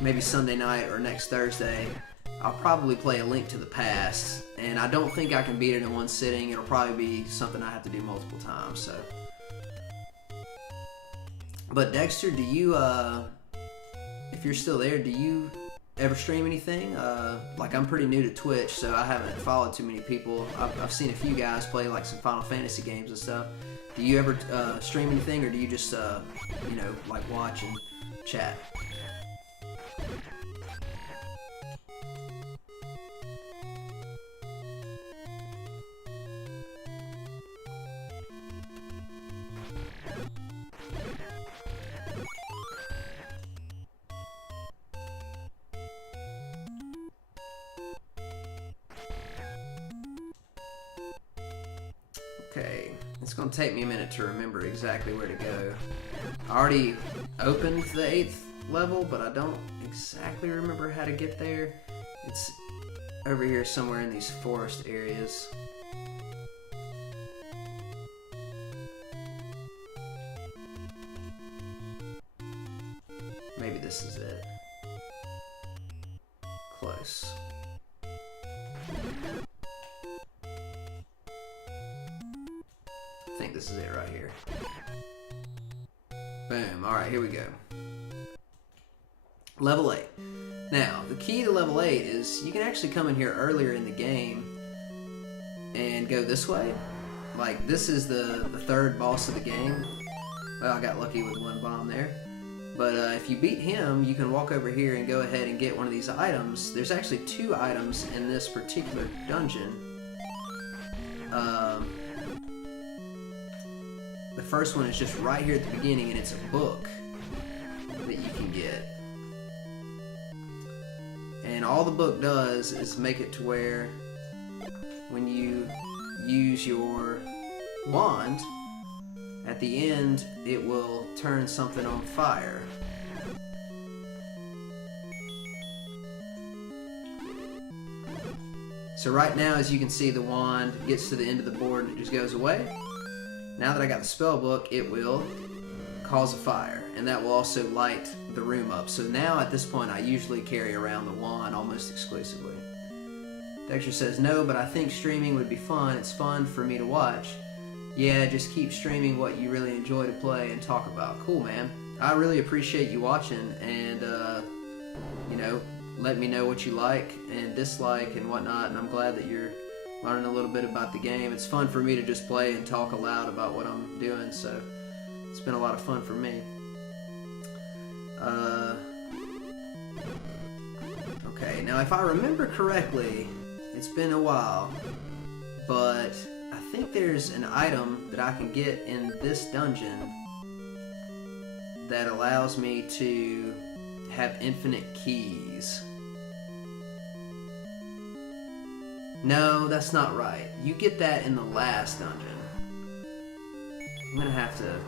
maybe Sunday night or next Thursday, I'll probably play A Link to the Past, and I don't think I can beat it in one sitting. It'll probably be something I have to do multiple times. So, but Dexter, do you, if you're still there, do you ever stream anything? Like, I'm pretty new to Twitch, so I haven't followed too many people. I've seen a few guys play like some Final Fantasy games and stuff. Do you ever stream anything, or do you just, you know, like watch and chat? Okay, it's going to take me a minute to remember exactly where to go. I already opened the 8th level, but I don't exactly remember how to get there. It's over here somewhere in these forest areas. Maybe this is it. Close. I think this is it right here. Boom. Alright, here we go. Level 8. Now, the key to level 8 is you can actually come in here earlier in the game and go this way. Like, this is the third boss of the game. Well, I got lucky with one bomb there. But if you beat him, you can walk over here and go ahead and get one of these items. There's actually 2 items in this particular dungeon. The first one is just right here at the beginning, and it's a book that you can get. And all the book does is make it to where when you use your wand, at the end, it will turn something on fire. So right now, as you can see, the wand gets to the end of the board and it just goes away. Now that I got the spell book, it will cause a fire, and that will also light the room up. So now at this point, I usually carry around the wand almost exclusively. Dexter says, no, but I think streaming would be fun. It's fun for me to watch. Yeah, just keep streaming what you really enjoy to play and talk about. Cool, man. I really appreciate you watching, and you know, let me know what you like and dislike and whatnot, and I'm glad that you're learning a little bit about the game. It's fun for me to just play and talk aloud about what I'm doing, so it's been a lot of fun for me. Okay, now if I remember correctly, it's been a while, but I think there's an item that I can get in this dungeon that allows me to have infinite keys. No, that's not right. You get that in the last dungeon. I'm gonna have to...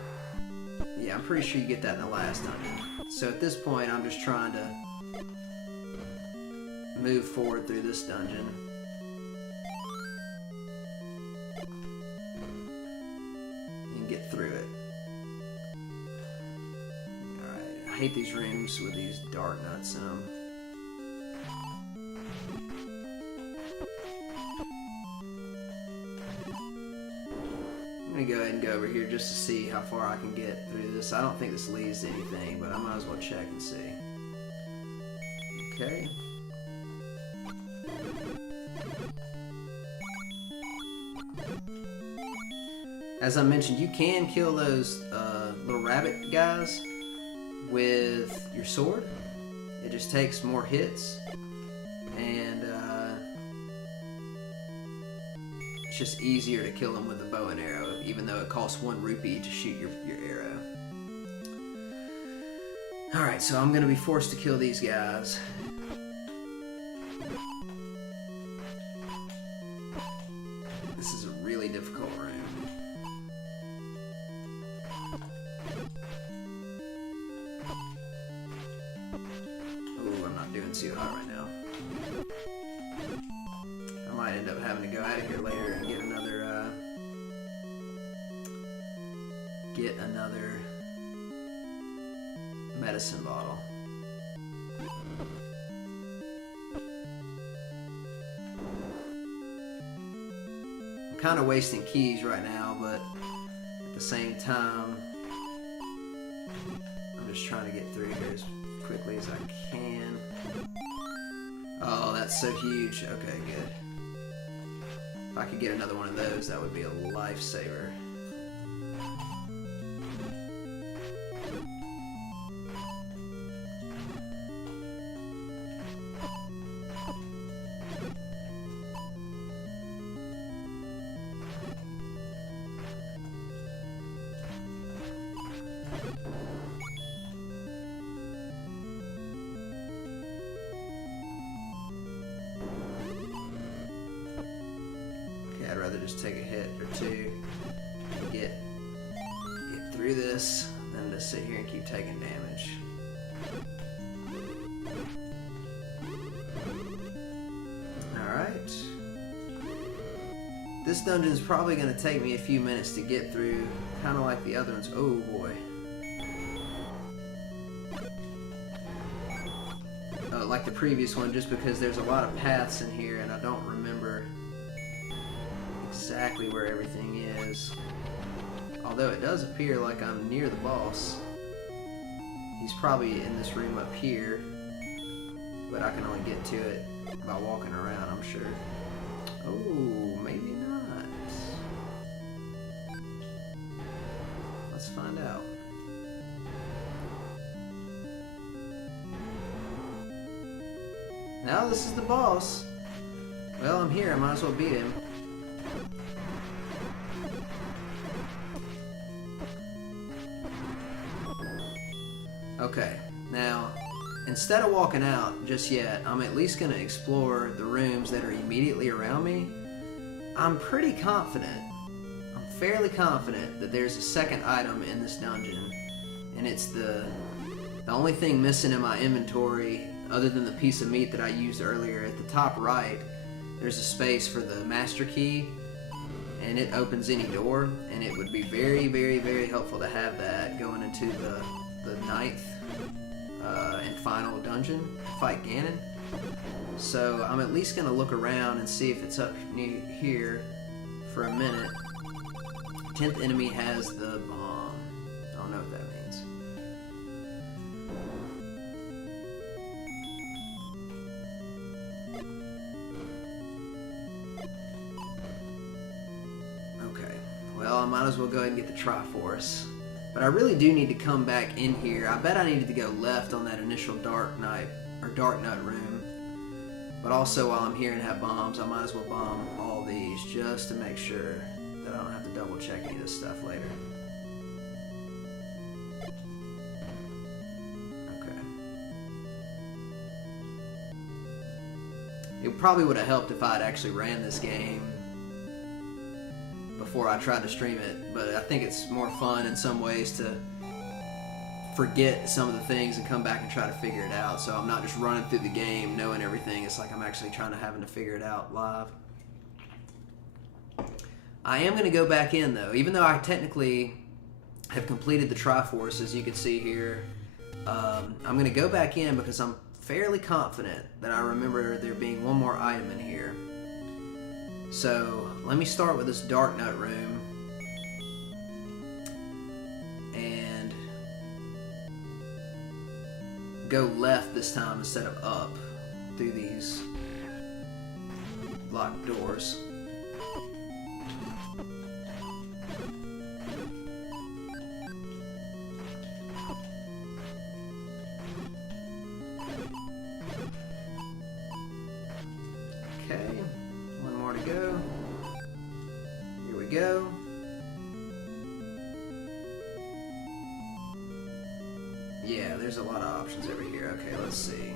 Yeah, I'm pretty sure you get that in the last dungeon. So at this point, I'm just trying to move forward through this dungeon. And get through it. Alright, I hate these rooms with these dark nuts in them. I'm going to go ahead and go over here just to see how far I can get through this. I don't think this leads to anything, but I might as well check and see. Okay. As I mentioned, you can kill those little rabbit guys with your sword. It just takes more hits, and it's just easier to kill them with a bow and arrow, even though it costs 1 rupee to shoot your arrow. Alright, so I'm going to be forced to kill these guys. This is a really difficult room. Oh, I'm not doing too hot right now. I might end up having to go out of here later and get another medicine bottle. I'm kind of wasting keys right now, but at the same time, I'm just trying to get through here as quickly as I can. Oh, that's so huge. Okay, good. If I could get another one of those, that would be a lifesaver. rather just take a hit or two to get through this than to sit here and keep taking damage. Alright. This dungeon is probably going to take me a few minutes to get through, kind of like the other ones. Oh boy. Like the previous one, just because there's a lot of paths in here and I don't remember exactly where everything is. Although it does appear like I'm near the boss. He's probably in this room up here, but I can only get to it by walking around, I'm sure. Oh, maybe not. Let's find out. Now this is the boss. Well, I'm here. I might as well beat him. Okay, now, instead of walking out just yet, I'm at least going to explore the rooms that are immediately around me. I'm pretty confident, I'm fairly confident that there's a second item in this dungeon, and it's the only thing missing in my inventory other than the piece of meat that I used earlier. At the top right, there's a space for the master key, and it opens any door, and it would be very, very, very helpful to have that going into the 9th and final dungeon, fight Ganon. So I'm at least going to look around and see if it's up near here for a minute. 10th enemy has the bomb. I don't know what that means. Well, I might as well go ahead and get the Triforce. But I really do need to come back in here. I bet I needed to go left on that initial Dark Nut room. But also while I'm here and have bombs, I might as well bomb all these just to make sure that I don't have to double check any of this stuff later. Okay. It probably would have helped if I had actually ran this game before I tried to stream it, but I think it's more fun in some ways to forget some of the things and come back and try to figure it out. So I'm not just running through the game knowing everything. It's like I'm actually having to figure it out live. I am going to go back in though, even though I technically have completed the Triforce, as you can see here. I'm going to go back in because I'm fairly confident that I remember there being one more item in here. So let me start with this Dark Nut room and go left this time instead of up through these locked doors. Okay. One more to go. Here we go. Yeah, there's a lot of options over here. Okay, let's see.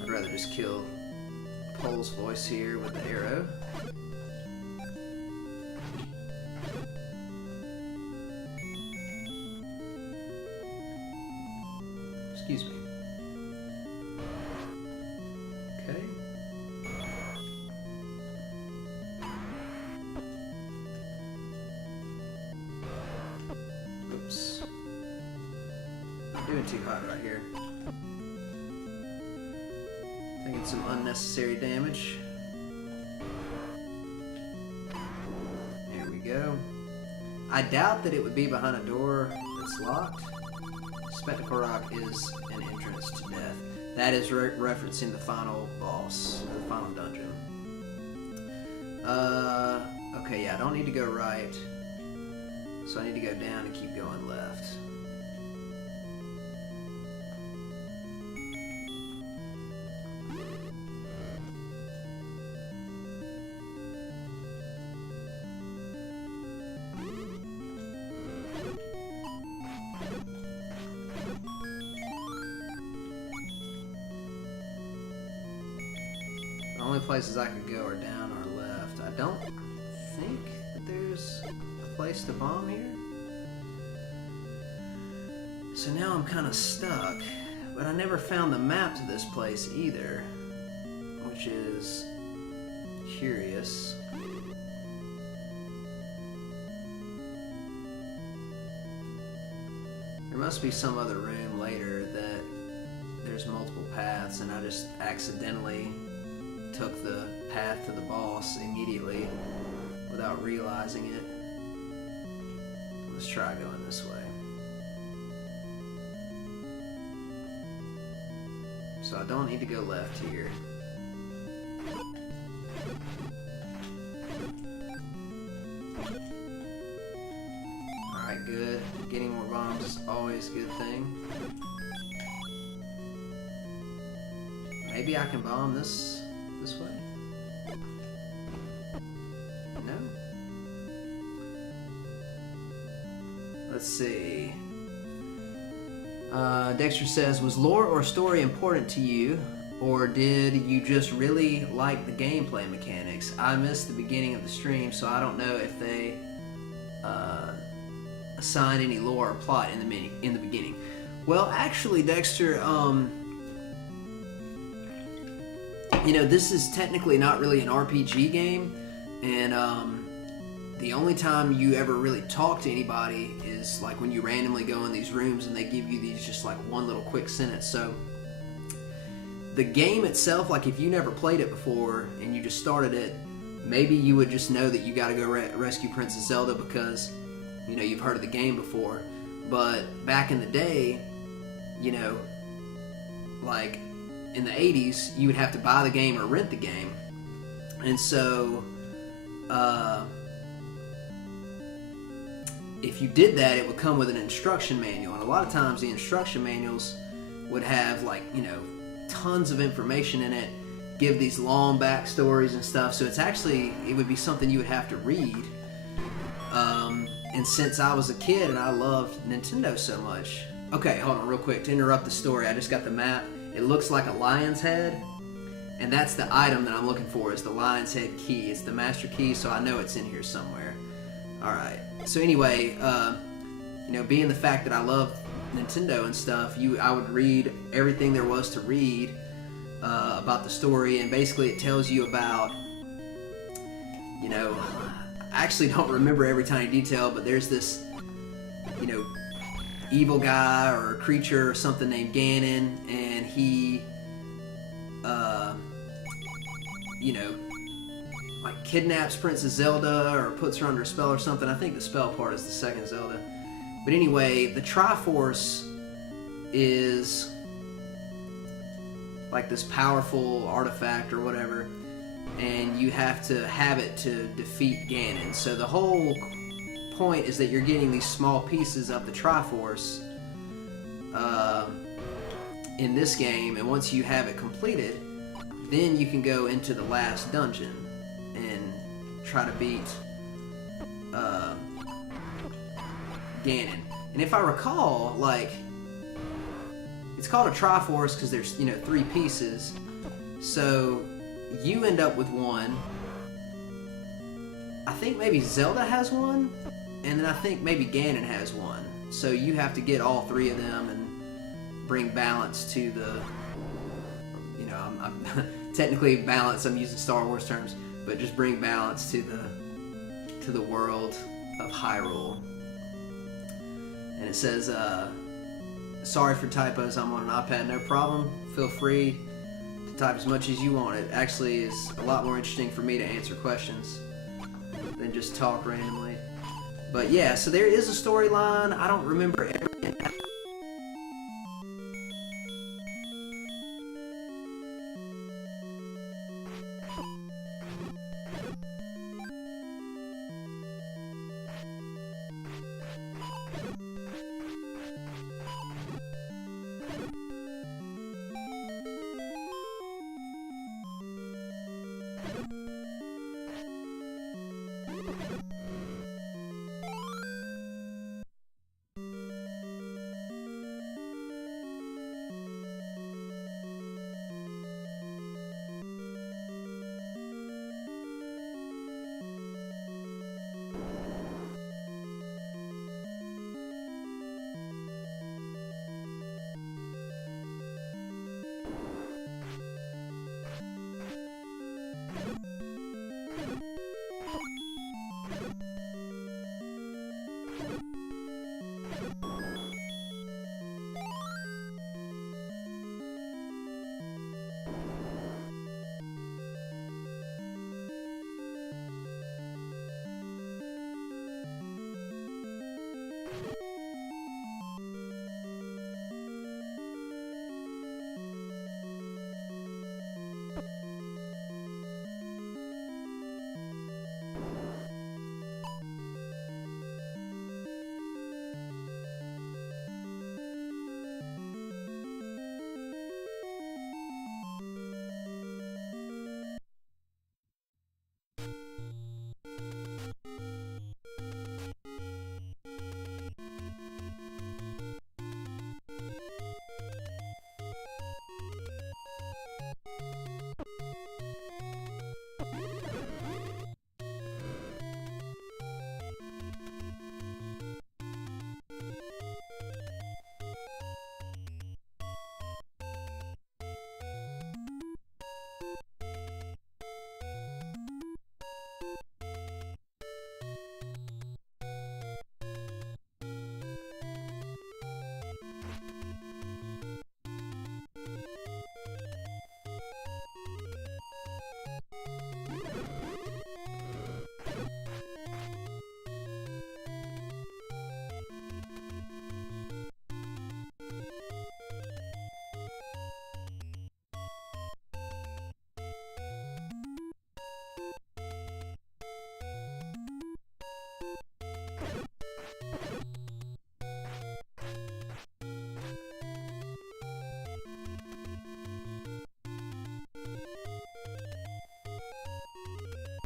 I'd rather just kill Pole's voice here with the arrow. Excuse me. Okay. Oops. I'm doing too hot right here. Taking some unnecessary damage. There we go. I doubt that it would be behind a door that's locked. Spectacle Rock is an entrance to death. That is referencing the final boss, the final dungeon. Okay, yeah, I don't need to go right. So I need to go down and keep going left. only places I could go are down or left. I don't think that there's a place to bomb here. So now I'm kind of stuck, but I never found the map to this place either, which is curious. There must be some other room later that there's multiple paths, and I just accidentally took the path to the boss immediately without realizing it. Let's try going this way. So I don't need to go left here. Alright, good. Getting more bombs is always a good thing. Maybe I can bomb this way? No? Let's see. Dexter says, was lore or story important to you, or did you just really like the gameplay mechanics? I missed the beginning of the stream, so I don't know if they assigned any lore or plot in the beginning. Well, actually, Dexter, you know, this is technically not really an RPG game, and the only time you ever really talk to anybody is like when you randomly go in these rooms and they give you these just like one little quick sentence. So the game itself, like if you never played it before and you just started it, maybe you would just know that you got to go rescue Princess Zelda because, you know, you've heard of the game before. But back in the day, you know, like in the 80s, you would have to buy the game or rent the game. And so if you did that, it would come with an instruction manual, and a lot of times the instruction manuals would have, like, you know, tons of information in it, give these long backstories and stuff, so it's actually, it would be something you would have to read. And since I was a kid and I loved Nintendo so much... Okay, hold on real quick, to interrupt the story, I just got the map. It looks like a lion's head, and that's the item that I'm looking for, is the lion's head key. It's the master key, so I know it's in here somewhere. Alright, so anyway, you know, being the fact that I love Nintendo and stuff, I would read everything there was to read about the story, and basically it tells you about, you know, I actually don't remember every tiny detail, but there's this, you know, evil guy or creature or something named Ganon, and he, you know, like kidnaps Princess Zelda or puts her under a spell or something. I think the spell part is the second Zelda. But anyway, the Triforce is like this powerful artifact or whatever, and you have to have it to defeat Ganon. So the whole point is that you're getting these small pieces of the Triforce in this game, and once you have it completed, then you can go into the last dungeon and try to beat Ganon. And if I recall, like, it's called a Triforce because there's, you know, 3 pieces. So you end up with one. I think maybe Zelda has one, and then I think maybe Ganon has one. So you have to get all 3 of them and bring balance to the, you know, I'm technically balance, I'm using Star Wars terms, but just bring balance to the world of Hyrule. And it says, sorry for typos, I'm on an iPad, no problem. Feel free to type as much as you want. It actually is a lot more interesting for me to answer questions than just talk randomly. But yeah, so there is a storyline. I don't remember everything.